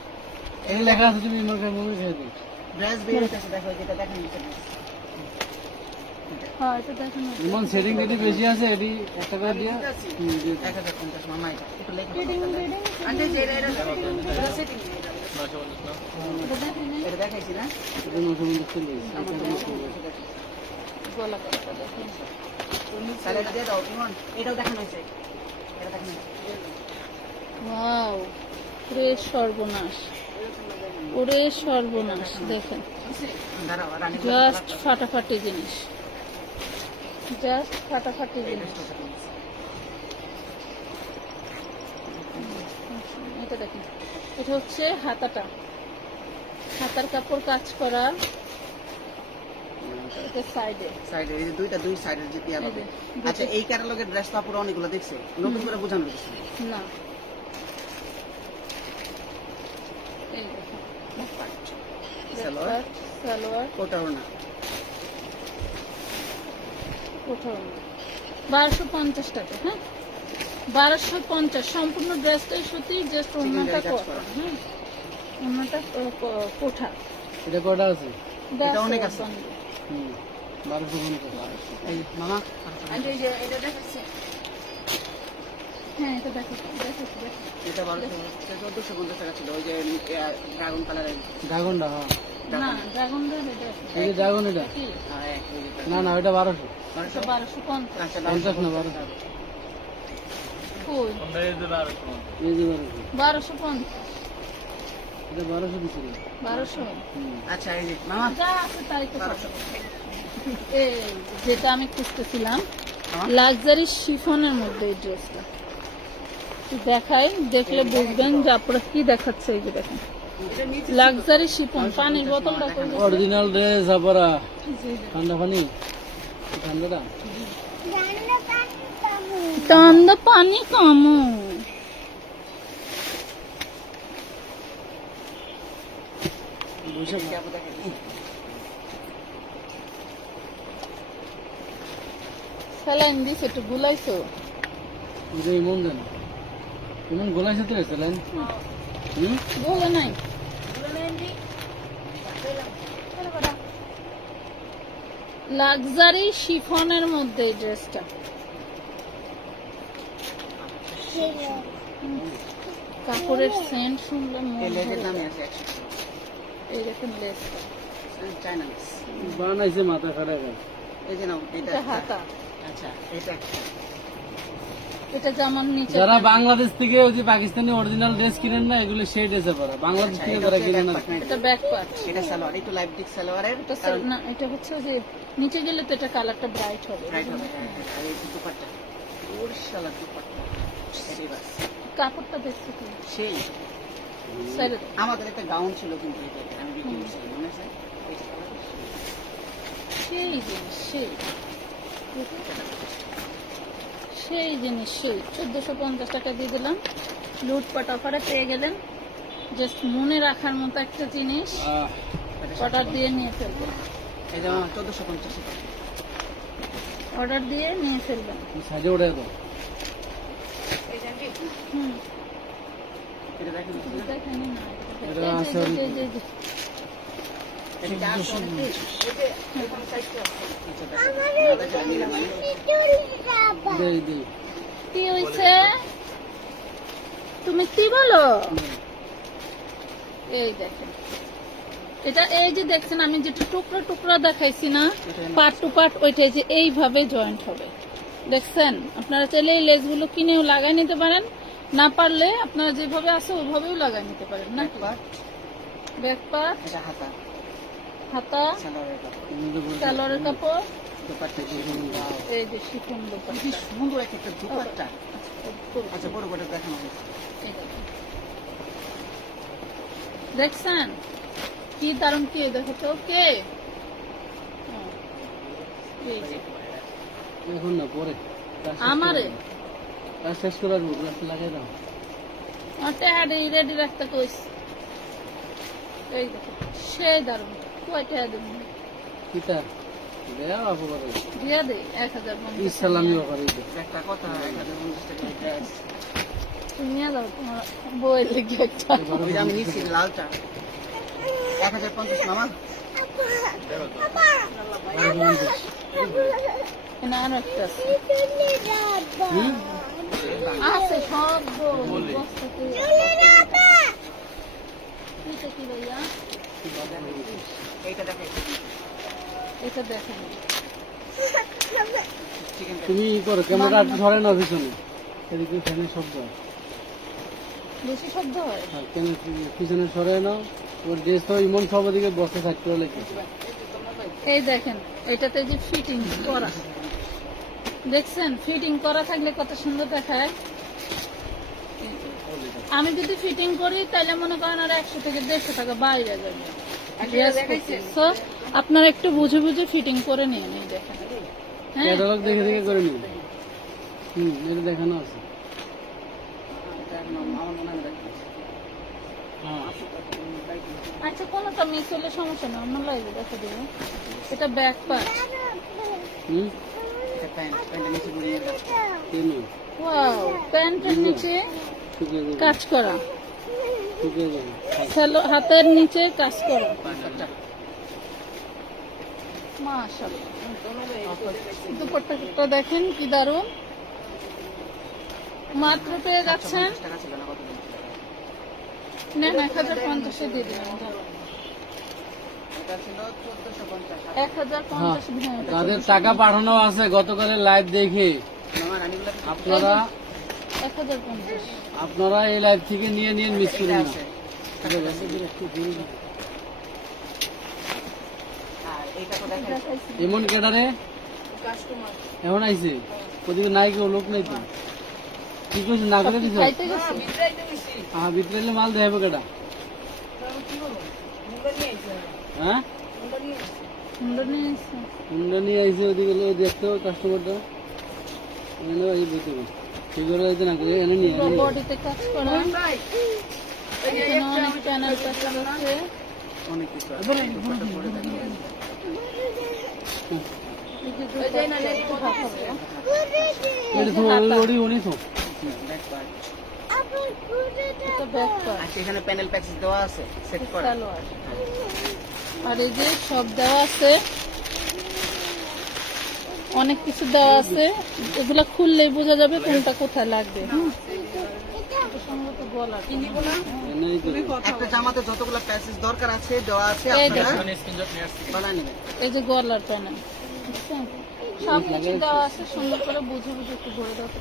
এই লেখা আছে, তুমি মোর কাছে মোমিন খেয়ে দিও। ড্রেস বের হইতাছে, দেখো যেটা দেখেন নিচে হ্যাঁ এটা দেখেন। এমন সেটিং যদি বেশি আছে এটি একটা করে দিয়া দিয়ে দাও। 1050 মামা এটা একটু লেখা আন্টি এটা সেটিং এটা দেখেন এটা দেখাইছি না এটা 950 চলে গেছে। গলা কাটা দেখেন। তাহলে এটা দিয়ে দাও ইমন, এটাও দেখানো হয়েছে, এটা দেখানো হয়েছে। ওয়াও, পুরে সর্বনাশ, পুরে সর্বনাশ। দেখেন দাঁড়াও রানী জাস্ট ফাটাফাটি জিনিস, জাস্ট ফাটাফাটি জিনিস। এটা দেখেন, এটা হচ্ছে হাতাটা, হাতার কাপড় কাজ করা, এটা সাইডে। সাইডে এই যে দুই সাইডের যে পিয়া হবে। আচ্ছা এই ক্যাটালগের ড্রেস তো পুরো অনেকগুলো দেখছে, নতুন করে বোঝানো কিছু নেই। না এই দেখেন সালোয়ার সালোয়ার কোটাও না কোথাও 1250 টাকা। হ্যাঁ 1250 সম্পূর্ণ ড্রেসটাই সুতি, জাস্ট ওন্নাটা কাজ কটন। করা। হ্যাঁ ওন্নাটা কোঠা। এটা কয়টা আছে? এটা অনেক আছে। 1250। এই মামা আর এই যে এটা দেখাচ্ছে, হ্যাঁ এটা দেখো দেখো দেখো। এটা 1450 টাকা ছিল, ওই যে ড্রাগন কালারের। ড্রাগনটা, হ্যাঁ না ড্রাগন এটা এই যে ড্রাগন এটা। কি হ্যাঁ ওই যে না না ওইটা 1200। এটা 1250 আচ্ছা 50 না 1200। কই আমরা এই যে আর কোন এই যে 1250 এটা 1200 দিছিল। 1200 আচ্ছা এই যে মামা যা আছে তাই তো পাবো। এই যেটা আমি খুঁজতেছিলাম হ্যাঁ? লাক্সারি শিফনের মধ্যে এই ড্রেসটা দেখাই, দেখলে বুঝবেন যে আপনারা কি দেখাচ্ছে। এই যে দেখেন লাক্সারি শিফন, পানির বোতলটা কই গেছে? অরিজিনাল ড্রেস আপরা ঠান্ডা পানি, ঠান্ডাটা ঠান্ডা পানি কামু। স্যালাইন দিছে একটু গুলাইছো? এটা এমন দেন এমন গোলা সাথে এসেছিলেন। বলে নাই লাক্সারি শিফনের মধ্যে এই ড্রেসটা। কাপড়ের সেন্ট শুনলে মন এই লেগের ভরে দামই যায়। আছে 100 এই দেখেন লেসটা, চায়না বানাইছে মাথা খারাপ। এই যে নাও এটা এটা হাতা, আচ্ছা এটা এটা জামার নিচে। যারা বাংলাদেশ থেকে ওই যে পাকিস্তানি অরিজিনাল ড্রেস কিনেন না, এগুলো সেই ড্রেসে পরা। বাংলাদেশ থেকে যারা কিনেন না, এটা ব্যাক পার্ট। এটা সালোয়ার, একটু লাইট ডিক সালোয়ারের এটা না এটা হচ্ছে যে নিচে গেলে তো এটা কালারটা ব্রাইট হবে। রাইট হবে। আর এই দুপাট্টা ওর শালা দুপাট্টা এটাই বাস কাপড়টা দেখছো কি সেই সাইডে আমাদের একটা গাউন ছিল কিন্তু এটা আমি বিক্রি করছিলাম মনে আছে এই যে colour। সেই জিনিস সেই জিনিস সেই 1450 টাকা দিয়ে দিলাম। লুটপাট অফারে পেয়ে গেলেন, জাস্ট মনে রাখার মতো একটা জিনিস। অর্ডার দিয়ে নিয়ে ফেলবেন, এই যে 1450 টাকা অর্ডার দিয়ে নিয়ে ফেলবেন। সাইডে উঠে তো এই যে হুম এটা দেখেন দেখেনি না এটা আছে এই যে- যে- যে- এটা 429 এই যে এরকম সাইজ তো আছে আচ্ছা দেই দেই। কি হইছে তুমি কি বলো? এই দেখেন এটা, এই যে দেখছেন আমি যেটা টুকরা টুকরা দেখাইছি না, পার্ট টু পার্ট, ওইটা যে এইভাবে জয়েন্ট হবে। দেখছেন, আপনারা চাইলে এই লেসগুলো কিনেও লাগাই নিতে পারেন, না পারলে আপনারা যেভাবে আছে ওইভাবেও লাগাই নিতে পারেন না। ব্যাক ব্যাক পার্ট, এটা হাতা হাতা, সালোয়ারের কাপড় সালোয়ারের কাপড়, দুপাট্টা সুন্দর এই যে শিফন কি দোপাট্টা। সুন্দর একটা দুপাট্টা আচ্ছা, আচ্ছা বড় বড় দেখানো হয়েছে এই দেখেন। দেখছেন কি দারুণ, কি দেখো তো কে এই যে। এখন না পরে আমারে কাজ শেষ করে আসবো, গ্লাসটা লাগাই দাও। রেডি রাখতে কইস। এই দেখো সেই দারুণ, কয়টা দেবো কিতা দেয়া আপু করে দিয়ে দে 1050। ইসলামী ব্যাপার এইটা। একটা কথা 1050 টাকা ড্রেস তুমি নিয়ে যাও তোমার বই লিখে একটা। ওই যে আমি নিচ্ছি লালটা 1050 মামা এখানে আরো একটা আছে। হুম? আছে সব বস্তাতে। এটা কি ভাইয়া? এইটা দেখে এটা দেখেন। চিকেন তুমি ই করো, ক্যামেরা একটু ধরে নাও পিছনে, এদিকে ফ্যানের শব্দ হয়। বেশি শব্দ হয়। আর কেন পিছনে সরে নাও, ওর ড্রেস তো ইমন সব ওদিকে বসে থাকতে হলে কি। এই দেখেন, এটাতে যে ফিটিং করা, দেখছেন ফিটিং করা থাকলে কত সুন্দর দেখায়। আমি যদি ফিটিং করি তাহলে মনে করেন আর 100 থেকে 150 টাকা বাইরে যাবে। So, আপনারা একটু বুঝে বুঝে ফিটিং করে নিয়ে নেই, দেখেন। হ্যাঁ, ক্যাটালগ দেখে দেখে করে নিন। এটা দেখানো আছে। আমার মনে হয় দেখি হ্যাঁ আচ্ছা কোনটা মিস হলে সমস্যা না, অন্য লাইভে দেখে দেবো। এটা ব্যাক পার্ট। হুম এটা প্যান্টের নিচে ঘুরিয়ে যাচ্ছে কেন ওয়াও, প্যান্টের নিচে শুকিয়ে যাবে, কাজ করা, শুকিয়ে যাবে। হাতের নিচে কাজ করা। মাশাআল্লাহ, দুপাট্টা দেখেন কি দারুন, মাত্র পেয়ে যাচ্ছেন। টাকা ছিল না কত নেন 1050 দিয়ে দিলাম। এটা ছিল 1450 1050 দিলাম। যাদের টাকা পাঠানো আছে গতকালে লাইভ দেখে, মামা রানীগুলো আপনারা 1050। আপনারা এই লাইভ থেকে নিয়ে নিয়ে মিস এটা করবেন না। আছে আর এইটা তো দেখা দেখাইছি এমন কেটারে কাস্টমার এখন আইছে, ওদিকে নাই কেউ, লোক নাই তো, কি কইছে না করে দিছ। খাইতে গেছে। হ্যাঁ ভিতরে মাল দেখাবো কেটা, হ্যাঁ সুন্দর নিয়ে এসেছে। হুন্ডা নিয়ে আইছে, ওদিকে দেখতে হবে কাস্টমারটা, এনে এই বইতে ঠিক করে হয়তো না করে এনে নিয়ে পুরো বডিতে কাজ করা। এখানে অনেক প্যানেল আছে। অনেক কিছু আছে দুপাট্টা পরে দেখা এই যে দুপাট্টা একটু হাতাবে। এটা তো ওড়ি উনি তো ব্যাক পার্ট এটা ব্যাক পার্ট, আর এখানে প্যানেল প্যাকেজ দেওয়া আছে সেট করা সালোয়ার। আর এই যে সব দেওয়া আছে, অনেক কিছু দেওয়া আছে, এগুলা খুললেই বোঝা যাবে কোনটা কোথায় লাগবে। এটা সম্ভবত গলা। এনেই করে একটা জামাতে যতগুলো প্যাকেজ দরকার আছে দেওয়া আছে এই আপনারা দেখুন, স্ক্রিনশট নিয়ে আসছি। বানিয়ে নেবেন এই যে গলার প্যানেল, বুঝছেন? সব কিছু দেওয়া আছে, সুন্দর করে বুঝে বুঝে একটু ভরে দেওয়া আছে।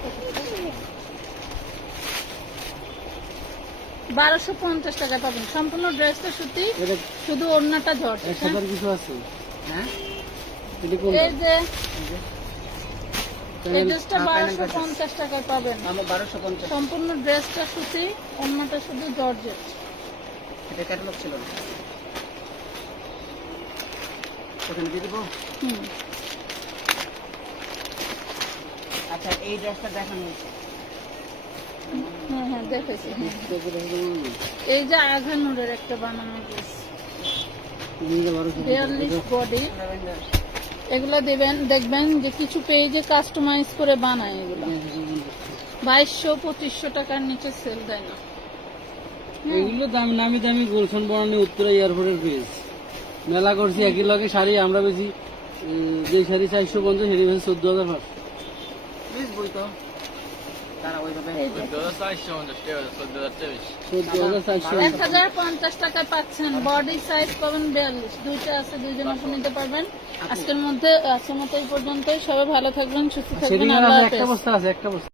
1250 টাকা পাবেন সম্পূর্ণ ড্রেসটা সুতি, এটা শুধু ওড়নাটা ঝড়। 1000 কিছু আছে, হ্যাঁ এটা কোন এই যে এই প্যানেল? ড্রেসটা 1250 টাকায় পাবেন। আমরা 1250 সম্পূর্ণ ড্রেসটা সুতি, ওড়নাটা শুধু জর্জেট। এটা ক্যাটালগ ছিল না ওখানে দিয়ে দেবো হুম, আচ্ছা এই ড্রেসটা দেখানো হয়েছে হ্যাঁ হ্যাঁ দেখেছি। হ্যাঁ। এই যে আঘানুরের একটা বানানো ড্রেস, 42 বডি। এগুলা দেবেন, দেখবেন যে কিছু পেজে কাস্টমাইজ করে বানায় এগুলো। 2200-2500 টাকার নিচে সেল দেয় না। এগুলো দামি নামি দামি গুলশন বনানি উত্তরা এয়ারপোর্টের পেজ মেলা করছি, একই লগে শাড়ি আমরা বেশি, যে শাড়ি 450 সেটি বেশি 14,500। প্লিজ বই তো তারা ওইভাবে 14,450 টাকা, 14,023। 14,400 1050 টাকা পাচ্ছেন। বডি সাইজ পাবেন 42, দুইটা আছে, দুইজন আপনি নিতে পারবেন। আজকের মতো এই পর্যন্তই। সবাই ভালো থাকবেন, সুস্থ থাকবেন, সেদিন আল্লাহ একটা হাফেজ। বস্তা আছে, একটা বস্তা